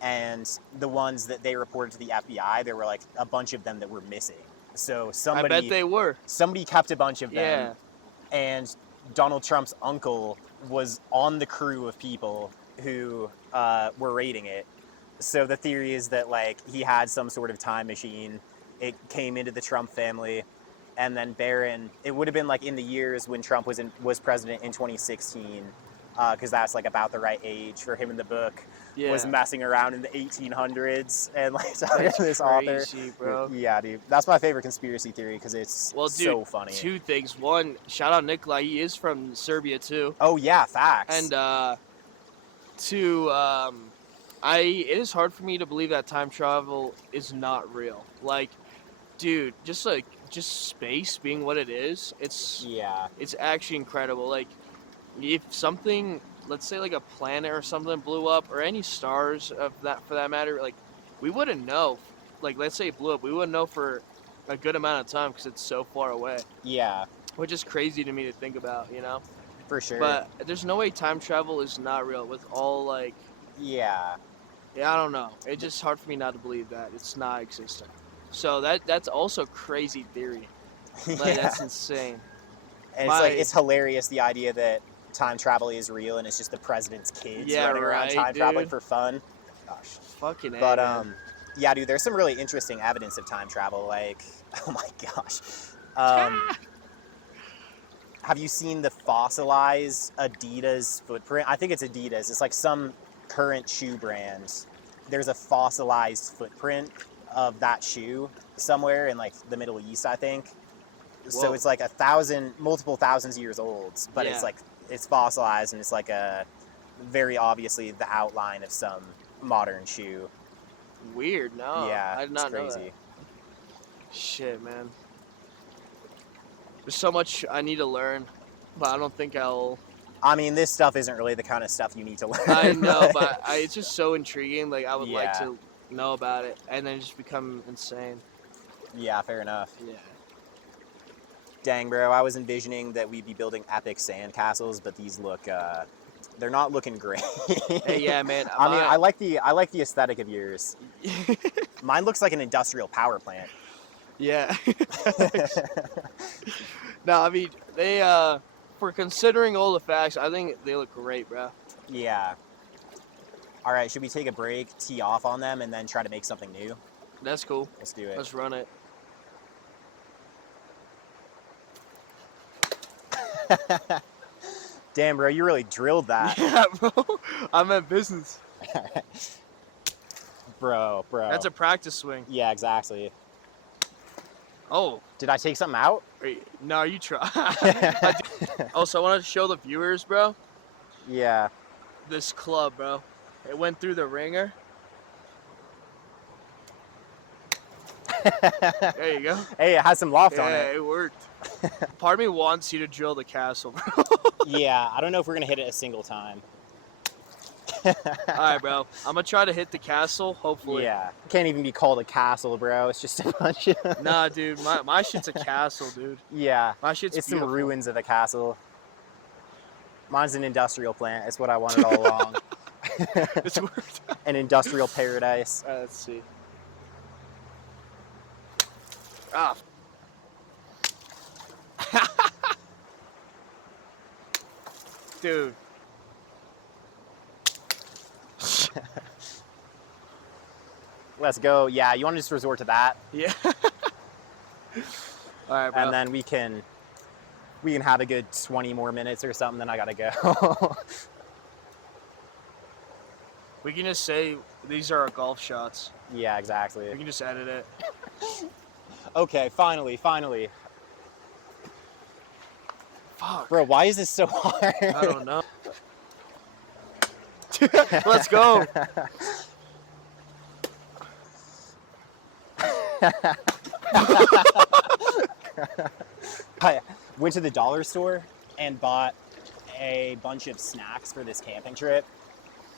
And the ones that they reported to the FBI, there were like a bunch of them that were missing. So I bet they were. somebody kept a bunch of them. Yeah. And Donald Trump's uncle was on the crew of people who were raiding it. So the theory is that like he had some sort of time machine. It came into the Trump family, and then Barron. It would have been like in the years when Trump was president in 2016, because that's like about the right age for him in the book. Yeah. Was messing around in the 1800s and like talking to this crazy, author. Bro. Yeah, dude. That's my favorite conspiracy theory because it's so funny. Two things. One, shout out Nikolai. He is from Serbia too. Oh yeah, facts. And two, it is hard for me to believe that time travel is not real. Like, dude, just space being what it is, it's actually incredible. Like, if something, let's say like a planet or something blew up, or any stars of that for that matter, like we wouldn't know. Like, let's say it blew up, we wouldn't know for a good amount of time because it's so far away. Yeah. Which is crazy to me to think about, you know? For sure. But there's no way time travel is not real with all like. Yeah. Yeah, I don't know. It's just hard for me not to believe that it's not existent. So that's also crazy theory. Like, that's insane. And it's hilarious, the idea that time travel is real and it's just the president's kids running around time traveling for fun. Gosh. Fucking But yeah, dude, there's some really interesting evidence of time travel. Like, oh my gosh. Have you seen the fossilized Adidas footprint? I think it's Adidas. It's like some current shoe brand. There's a fossilized footprint of that shoe somewhere in like the Middle East, I think. Whoa. So it's like multiple thousands of years old, but it's fossilized, and it's like a very obviously the outline of some modern shoe. Weird, no. Yeah, I did not know crazy. that. Shit, man. There's so much I need to learn, but I don't think I'll. I mean, this stuff isn't really the kind of stuff you need to learn. I know, but it's just so intriguing. Like, I would like to know about it, and then just become insane. Yeah, fair enough. Yeah. Dang, bro, I was envisioning that we'd be building epic sandcastles, but these look, they're not looking great. Hey, yeah, man. I mean, I like the aesthetic of yours. Mine looks like an industrial power plant. Yeah. No, I mean, they, for considering all the facts, I think they look great, bro. Yeah. All right, should we take a break, tee off on them, and then try to make something new? That's cool. Let's do it. Let's run it. Damn, bro, you really drilled that. Yeah, bro. I'm at business. Bro. That's a practice swing. Yeah, exactly. Oh. Did I take something out? Wait, no, you try. Also, I wanted to show the viewers, bro. Yeah. This club, bro. It went through the ringer. There you go. Hey, it has some loft on it. Yeah, it worked. Part of me wants you to drill the castle, bro. Yeah, I don't know if we're going to hit it a single time. All right, bro. I'm going to try to hit the castle, hopefully. Yeah. Can't even be called a castle, bro. It's just a bunch of... Nah, dude. My shit's a castle, dude. Yeah. My shit's It's beautiful. some ruins of a castle. Mine's an industrial plant. It's what I wanted all along. It's worked. An industrial paradise. All right, let's see. Ah. Dude. Let's go. Yeah, you want to just resort to that? Yeah. All right, bro. And then we can have a good 20 more minutes or something, then I gotta go. We can just say these are our golf shots. Yeah, exactly. We can just edit it. Okay, finally. Fuck. Bro, why is this so hard? I don't know. Let's go. I went to the dollar store and bought a bunch of snacks for this camping trip,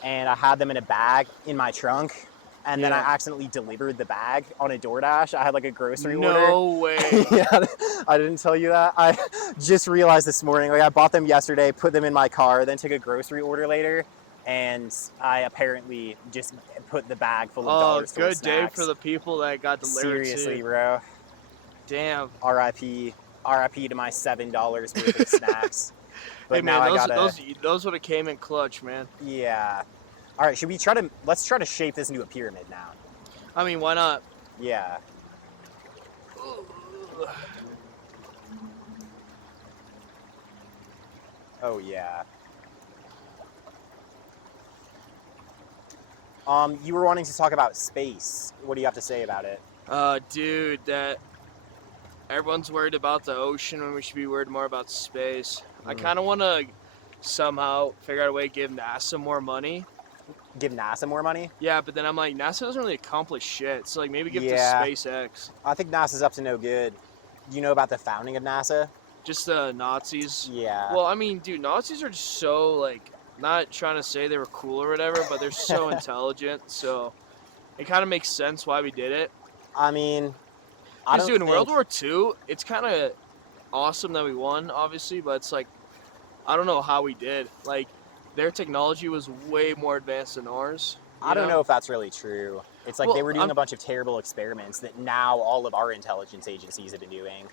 and I had them in a bag in my trunk, and then I Yeah. accidentally delivered the bag on a DoorDash. I had like a grocery order. No way. Yeah, I didn't tell you that. I just realized this morning, like I bought them yesterday, put them in my car, then took a grocery order later, and I apparently just put the bag full of dollar store good snacks. day for the people that got delivered. Seriously, bro. Damn. R.I.P. to my $7 worth of snacks. But Hey man, now those would have came in clutch, man. Yeah. All right, let's try to shape this into a pyramid now. I mean, why not? Yeah. Oh yeah. You were wanting to talk about space. What do you have to say about it? Dude, that everyone's worried about the ocean when we should be worried more about space. I kind of want to somehow figure out a way to give NASA more money. Give NASA more money? Yeah, but then I'm like, NASA doesn't really accomplish shit. So like maybe give it to Yeah. SpaceX. I think NASA's up to no good. Do you know about the founding of NASA? Just the Nazis. Yeah. Well, I mean, dude, Nazis are just so like, not trying to say they were cool or whatever, but they're so intelligent. So it kind of makes sense why we did it. I mean, I Because don't dude, in World War II, it's kind of awesome that we won, obviously, but it's like, I don't know how we did. Like, their technology was way more advanced than ours. I don't know if that's really true. It's like Well, they were doing a bunch of terrible experiments that now all of our intelligence agencies have been doing.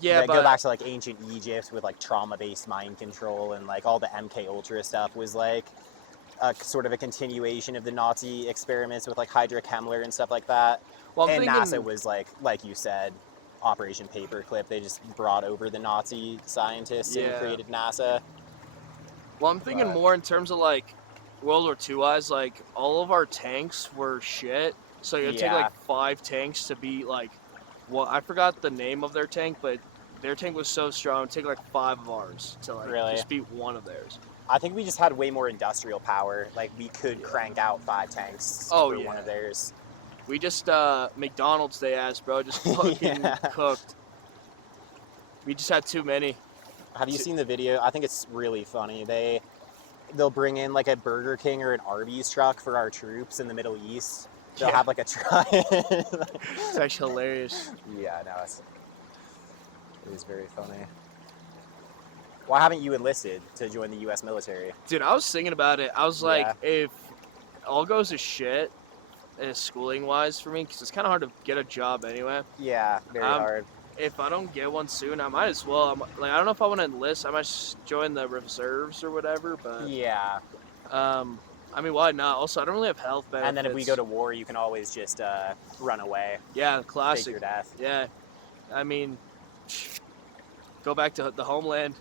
Yeah, that but go back to like ancient Egypt with like trauma-based mind control, and like all the MK Ultra stuff was like a sort of a continuation of the Nazi experiments with like Hydra Himmler and stuff like that. well, I'm and thinking, NASA was like you said, Operation Paperclip. They just brought over the Nazi scientists and Yeah. created NASA. well, I'm thinking but- more in terms of like World War II wise. Like, all of our tanks were shit. So it would take Yeah. like 5 tanks to beat like, well, I forgot the name of their tank, but their tank was so strong. It would take like 5 of ours to like Really? just beat one of theirs. I think we just had way more industrial power. Like we could crank out 5 tanks Oh, for yeah. one of theirs. We just McDonald's they ass, bro, just fucking Yeah. cooked. We just had too many. Have you seen the video? I think it's really funny. They'll bring in like a Burger King or an Arby's truck for our troops in the Middle East. They'll Yeah. have like a truck. It's actually hilarious. Yeah, no, it is very funny. Why haven't you enlisted to join the U.S. military? Dude, I was thinking about it. I was like, Yeah. if all goes to shit, schooling wise for me, because it's kind of hard to get a job anyway. Yeah, very hard. If I don't get one soon, I might as well. I don't know if I want to enlist. I might just join the reserves or whatever. But Yeah, I mean, why not? Also, I don't really have health benefits. and then if we go to war, you can always just run away, yeah, fake classic. your death. Yeah, I mean, go back to the homeland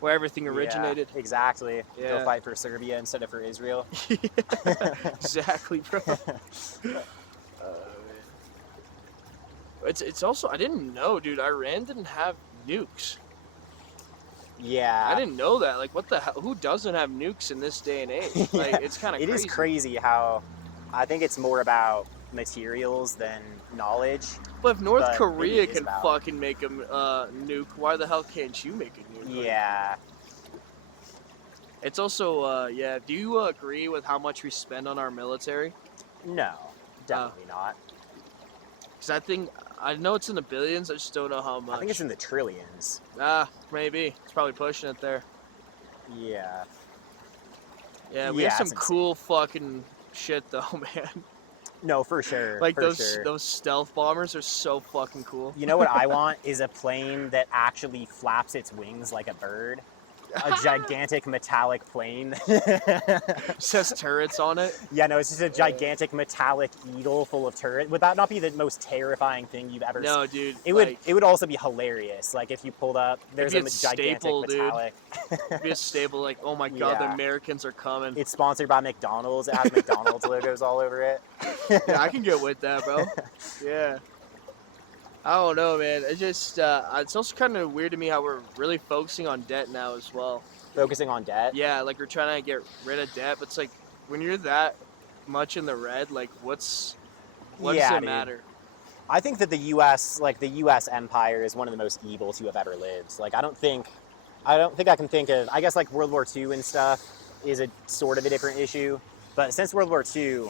where everything originated. Yeah, exactly. Yeah. Go fight for Serbia instead of for Israel. Exactly, bro. It's also, I didn't know, dude. Iran didn't have nukes. Yeah. I didn't know that. Like, what the hell? Who doesn't have nukes in this day and age? Like, Yeah. it's kind of It crazy. is crazy how I think it's more about materials than knowledge. But if North but Korea it is can about- fucking make a nuke, why the hell can't you make a nuke? Like, Yeah. it's also, yeah. Do you agree with how much we spend on our military? No, definitely not. Because I know it's in the billions. I just don't know how much. I think it's in the trillions. Maybe it's probably pushing it there. Yeah. Yeah, we Yeah, have some it's insane. cool fucking shit though, man. No, for sure. Like for sure. those stealth bombers are so fucking cool. You know what I want is a plane that actually flaps its wings like a bird. A gigantic metallic plane. Says turrets on it. Yeah, no, it's just a gigantic metallic eagle full of turret. Would that not be the most terrifying thing you've ever No, seen? dude. It would also be hilarious. Like if you pulled up, there's a It'd be a gigantic staple, dude. metallic. Be a stable. Like, oh my god, the Yeah. Americans are coming. It's sponsored by McDonald's. It has McDonald's logos all over it. Yeah, I can get with that, bro. Yeah. I don't know, man. It's just, it's also kind of weird to me how we're really focusing on debt now as well. Focusing on debt. Yeah, like we're trying to get rid of debt, but it's like when you're that much in the red, like what does Yeah, it dude. matter? I think that the U.S. empire is one of the most evil to have ever lived. Like, I don't think I can think of. I guess like World War II and stuff is a sort of a different issue. But since World War II,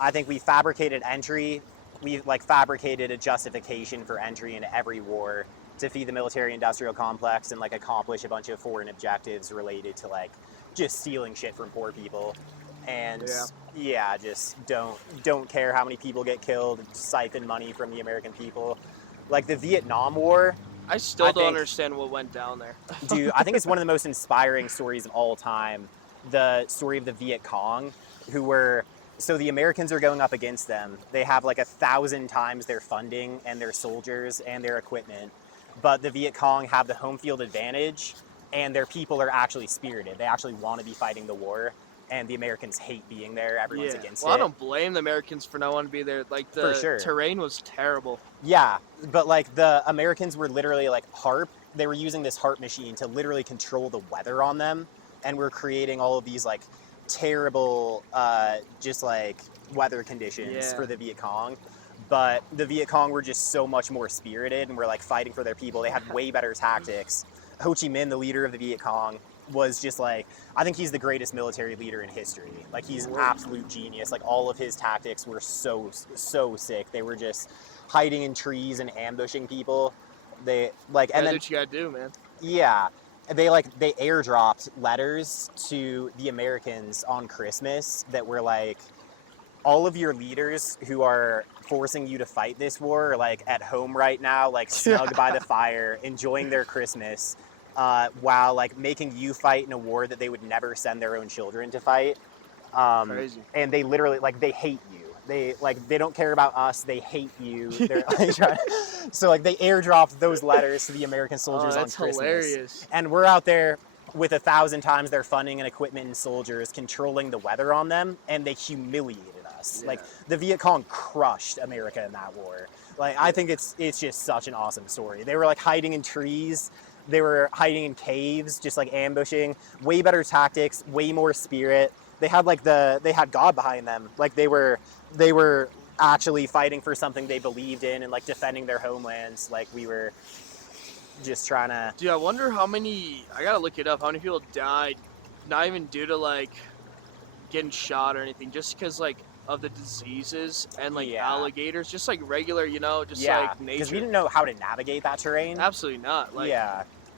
I think we fabricated entry. We like fabricated a justification for entry into every war to feed the military-industrial complex and like accomplish a bunch of foreign objectives related to like just stealing shit from poor people. And yeah, just don't care how many people get killed, siphon money from the American people. Like the Vietnam War, I still I don't think, understand what went down there. dude, I think it's one of the most inspiring stories of all time. The story of the Viet Cong, who were so the Americans are going up against them. They have like 1,000 times their funding and their soldiers and their equipment, but the Viet Cong have the home field advantage, and their people are actually spirited. They actually want to be fighting the war, and the Americans hate being there. Everyone's against Well, I it. don't blame the Americans for not wanting to be there. Like For the sure. terrain was terrible. Yeah, but like the Americans were literally like HARP. They were using this HARP machine to literally control the weather on them, and we're creating all of these like terrible, just like weather conditions for the Viet Cong. But the Viet Cong were just so much more spirited and were like fighting for their people. They had way better tactics. Ho Chi Minh, the leader of the Viet Cong, was just like, I think he's the greatest military leader in history. Like he's an absolute genius. Like all of his tactics were so sick. They were just hiding in trees and ambushing people. They like, and then That's what you gotta do, man. yeah, they airdropped letters to the Americans on Christmas that were like, all of your leaders who are forcing you to fight this war are like at home right now, like snug by the fire, enjoying their Christmas, while like making you fight in a war that they would never send their own children to fight. Crazy. And they literally like they hate you. They don't care about us. They hate you. They're like, so like they airdropped those letters to the American soldiers on Christmas. Hilarious. And we're out there with 1,000 times their funding and equipment and soldiers controlling the weather on them, and they humiliated us. Yeah. Like the Viet Cong crushed America in that war. Like I think it's just such an awesome story. They were like hiding in trees. They were hiding in caves, just like ambushing. Way better tactics, way more spirit. They had God behind them. Like they were actually fighting for something they believed in and like defending their homelands. Like we were just trying to. Dude, I wonder how many. I gotta look it up. How many people died, not even due to like getting shot or anything, just because like of the diseases and like alligators, just like regular, just like nature. Because we didn't know how to navigate that terrain. Absolutely not. Like,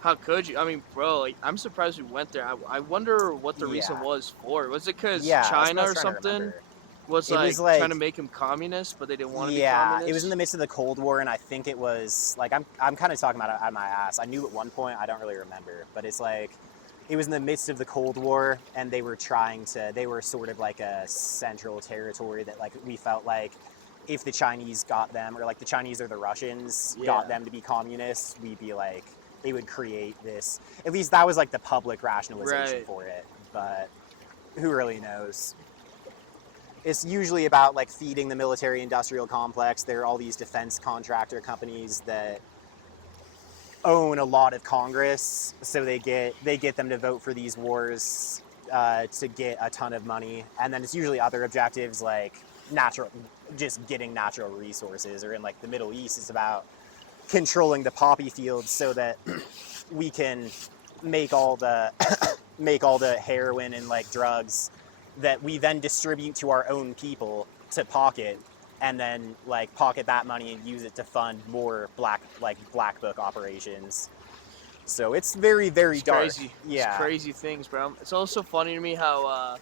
how could you? I mean, bro, like, I'm surprised we went there. I wonder what the reason was for. Was it because China or something was like trying to make him communist, but they didn't want to be communist? It was in the midst of the Cold War, and I think it was like I'm kind of talking about it out of my ass. I knew at one point, I don't really remember, but it's like it was in the midst of the Cold War, and they were sort of like a central territory that like we felt like if the Chinese got them, or like the Chinese or the Russians got them to be communists, we'd be like, they would create this, at least that was like the public rationalization for it, but who really knows? It's usually about like feeding the military industrial complex. There are all these defense contractor companies that own a lot of Congress, so they get them to vote for these wars to get a ton of money, and then it's usually other objectives like just getting natural resources, or in like the Middle East, it's about controlling the poppy fields so that we can make all the heroin and like drugs that we then distribute to our own people to pocket, and then like pocket that money and use it to fund more black book operations. So it's very, very dark. Crazy. It's crazy things, bro. It's also funny to me how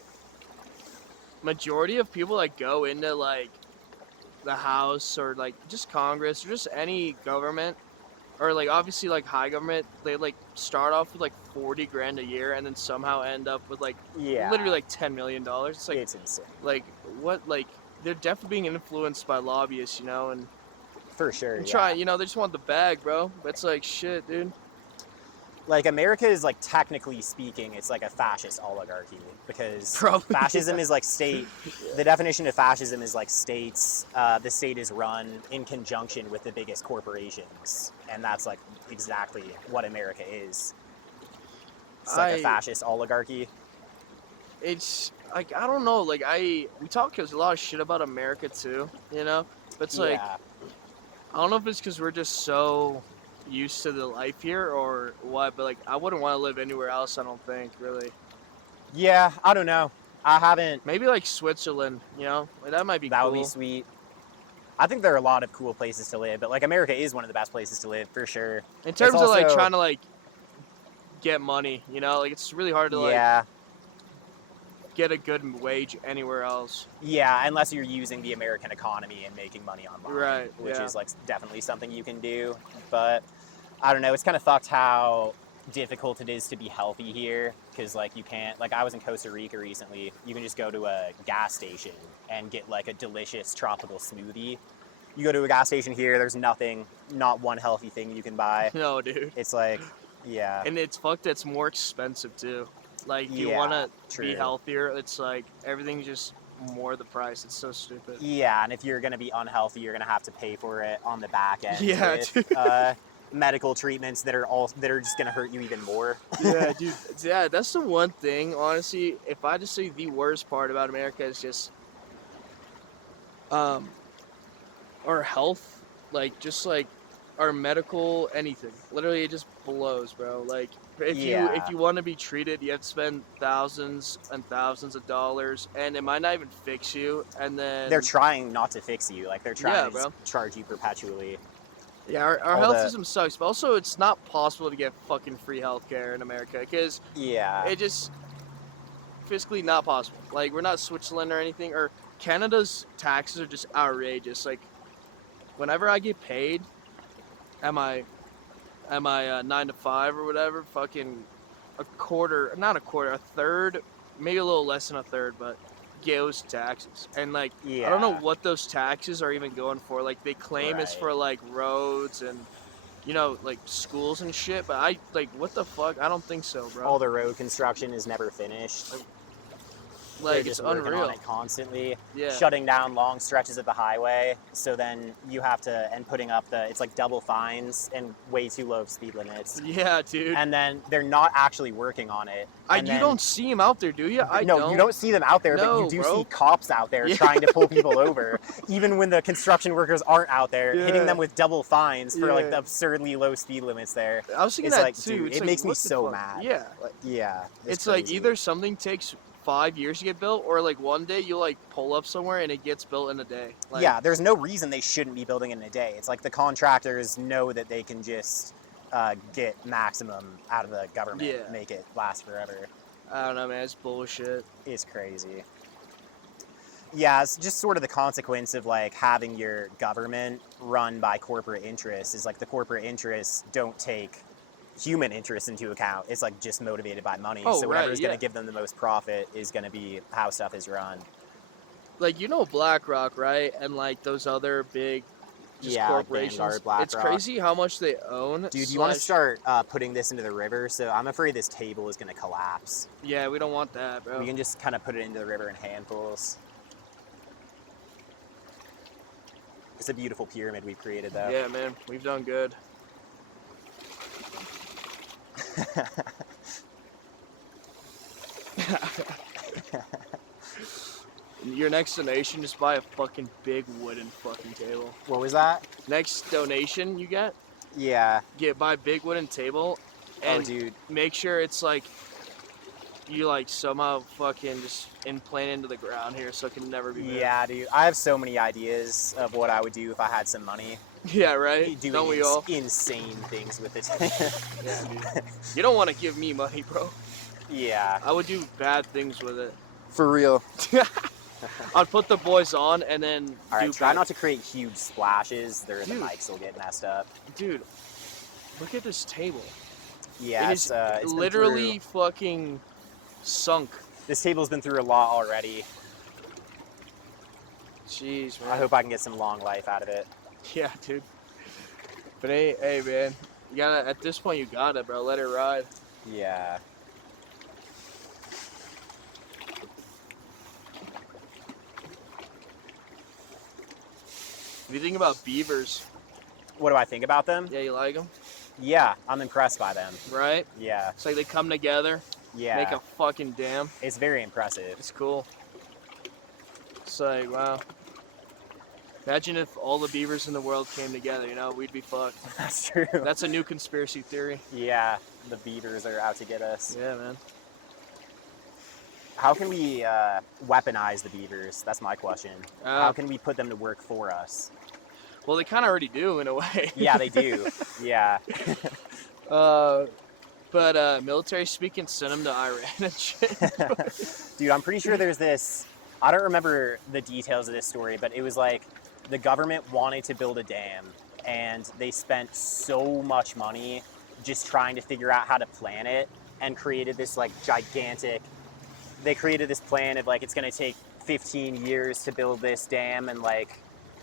majority of people that go into like the House or like just Congress or just any government, or like obviously like high government, they like start off with like 40 grand a year and then somehow end up with like literally like $10 million. It's like, it's insane. Like what, like they're definitely being influenced by lobbyists, and for sure, and try, they just want the bag, bro. It's like shit, dude. Like America is like, technically speaking, it's like a fascist oligarchy, because fascism is like state. The definition of fascism is like states. The state is run in conjunction with the biggest corporations, and that's like exactly what America is. It's like a fascist oligarchy. like I don't know, like we talk a lot of shit about America too, you know. But it's like Yeah. I don't know if it's because we're just so used to the life here or what, but like I wouldn't want to live anywhere else. I don't think really. Yeah, I don't know. I haven't. Maybe like Switzerland, you know, like that might be That cool. would be sweet. I think there are a lot of cool places to live, but like America is one of the best places to live for sure. In terms of like also, trying to like get money, you know, like it's really hard to like yeah, get a good wage anywhere else. yeah, unless you're using the American economy and making money online, Right, which yeah. is like definitely something you can do. But I don't know, it's kind of fucked how difficult it is to be healthy here because like you can't, like I was in Costa Rica recently, you can just go to a gas station and get like a delicious tropical smoothie. You go to a gas station here, there's nothing, not one healthy thing you can buy. No, dude. It's like, yeah. And it's fucked. It's more expensive too. Like you Yeah, want to true. be healthier, it's like everything's just more the price. It's so stupid. Yeah, and if you're going to be unhealthy, you're going to have to pay for it on the back end Yeah, with medical treatments that are just going to hurt you even more. Yeah, dude. Yeah, that's the one thing. Honestly, if I just say the worst part about America is just our health, like just like our medical anything. Literally, it just blows, bro. Like if you want to be treated, you have to spend thousands and thousands of dollars, and it might not even fix you. And then They're trying not to fix you, like they're trying to bro. charge you perpetually. Yeah, our health system sucks, but also it's not possible to get fucking free healthcare in America because it just physically not possible. Like we're not Switzerland or anything, or Canada's taxes are just outrageous. Like whenever I get paid, am I 9 to 5 or whatever, fucking a third, maybe a little less than a third, but goes to taxes. And like I don't know what those taxes are even going for. Like they claim it's for like roads and you know like schools and shit, but I like what the fuck? I don't think so, bro. All the road construction is never finished. Like it's unreal. On it constantly, yeah. Shutting down long stretches of the highway. So then you have to, and putting up it's like double fines and way too low speed limits. Yeah, dude. And then they're not actually working on it. You don't see them out there, do you? No, you don't see them out there, but you do see cops out there trying to pull people over, even when the construction workers aren't out there, hitting them with double fines for like the absurdly low speed limits there. I was thinking that like, too. Dude, it makes me so mad. Yeah. It's like either something takes 5 years to get built, or like one day you'll like pull up somewhere and it gets built in a day. Like, yeah, there's no reason they shouldn't be building it in a day. It's like the contractors know that they can just get maximum out of the government, make it last forever. I don't know, man. It's bullshit. It's crazy. Yeah, it's just sort of the consequence of like having your government run by corporate interests is like the corporate interests don't take human interest into account. It's like just motivated by money. So whatever's going to give them the most profit is going to be how stuff is run. Like, you know BlackRock, right? And like those other big corporations. Vanguard, BlackRock. It's crazy how much they own. Dude, you want to start putting this into the river? So I'm afraid this table is going to collapse. Yeah, we don't want that, bro. We can just kind of put it into the river in handfuls. It's a beautiful pyramid we've created, though. Yeah, man. We've done good. Your next donation, just buy a fucking big wooden fucking table. What was that? Next donation you get? Yeah. Buy a big wooden table and dude. Make sure it's like you like somehow fucking just implant into the ground here so it can never be moved. Yeah, dude. I have so many ideas of what I would do if I had some money. Yeah, right? Doing we all? Insane things with it. Yeah, dude. You don't want to give me money, bro. Yeah. I would do bad things with it. For real. I'd put the boys on and then try not to create huge splashes. The mics will get messed up. Dude, look at this table. Yeah, it's literally fucking sunk. This table's been through a lot already. Jeez, man. I hope I can get some long life out of it. Yeah, dude. But hey, man. You gotta, at this point, you gotta, bro. Let it ride. Yeah. What do you think about beavers? What do I think about them? Yeah, you like them? Yeah, I'm impressed by them. Right? Yeah. It's like they come together. Yeah. Make a fucking dam. It's very impressive. It's cool. It's like, wow. Imagine if all the beavers in the world came together, you know, we'd be fucked. That's true. That's a new conspiracy theory. Yeah, the beavers are out to get us. Yeah, man. How can we weaponize the beavers? That's my question. How can we put them to work for us? Well, they kind of already do in a way. Yeah, they do. Yeah. But military speaking, send them to Iran and shit. Dude, I'm pretty sure there's this, I don't remember the details of this story, but it was like the government wanted to build a dam and they spent so much money just trying to figure out how to plan it and created this like gigantic, they created this plan of like it's going to take 15 years to build this dam and like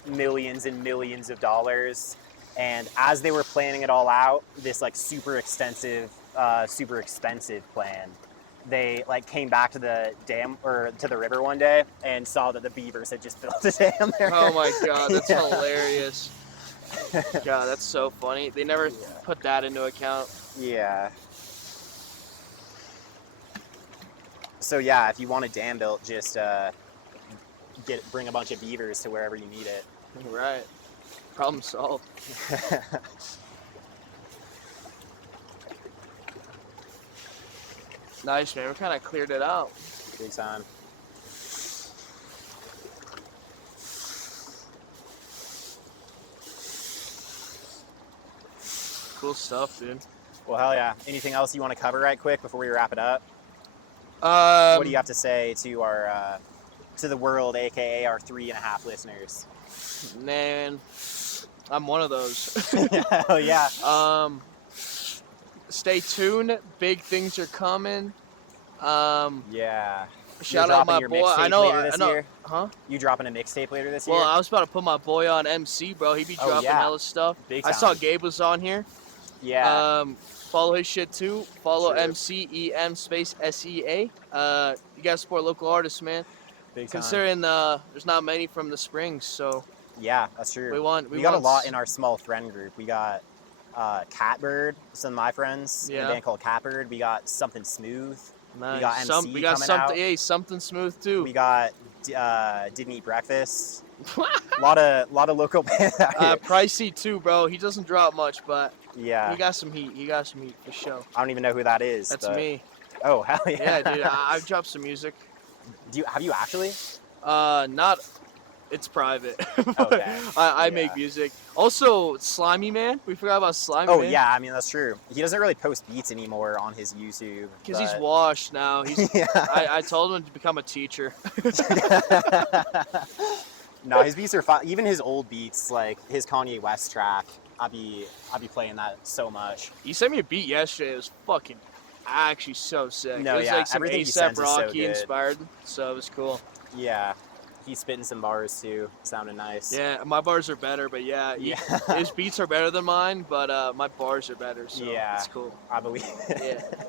millions and millions of dollars. And as they were planning it all out, this like super expensive plan, they like came back to the dam or to the river one day and saw that the beavers had just built a dam there. Oh my god, that's hilarious. God, that's so funny. They never put that into account. Yeah. So yeah, if you want a dam built, just bring a bunch of beavers to wherever you need it. Right. Problem solved. Nice, man. We kind of cleared it out. Big time. Cool stuff, dude. Well, hell yeah. Anything else you want to cover right quick before we wrap it up? What do you have to say to our to the world, aka our 3.5 listeners? Man, I'm one of those. Hell yeah. Stay tuned. Big things are coming. Yeah. Shout out my boy. I know. Year? Huh? You dropping a mixtape later this year? Well, I was about to put my boy on MC, bro. He be dropping hella stuff. Big I saw Gabe was on here. Yeah. Follow his shit too. Follow True. MCEM space SEA. You gotta support local artists, man. Big time. Considering there's not many from the Springs, so. Yeah, that's true. We got a lot in our small friend group. We got Catbird, some of my friends in a band called Catbird. We got Something Smooth. Nice. We got MC coming out. Hey, something smooth too. We got Didn't Eat Breakfast. a lot of local bands out here. Pricey too, bro. He doesn't drop much, but yeah, he got some heat. He got some heat for sure. I don't even know who that is. That's but... me. Oh hell yeah. Yeah, dude. I've dropped some music. Have you actually? Not. It's private. Okay. I make music. Also, Slimy Man. We forgot about Slimy Man. Oh yeah, I mean that's true. He doesn't really post beats anymore on his YouTube. Because he's washed now. He's. Yeah. I told him to become a teacher. No, his beats are fun. Even his old beats, like his Kanye West track, I'd be playing that so much. He sent me a beat yesterday. It was fucking actually so sick. No, it was yeah, like some everything he A$AP sends is so Rocky good. inspired, so it was cool. Yeah, he's spitting some bars too. Sounded nice. Yeah, my bars are better, but yeah, his beats are better than mine, but my bars are better, so it's cool. I believe it. Yeah.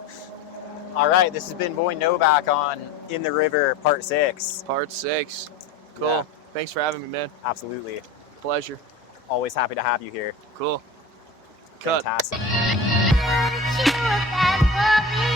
All right, this has been Vojin Novak on In the River Part 6. Part 6. Cool. Yeah. Thanks for having me, man. Absolutely. Pleasure. Always happy to have you here. Cool. Cut. Fantastic. You were bad for me.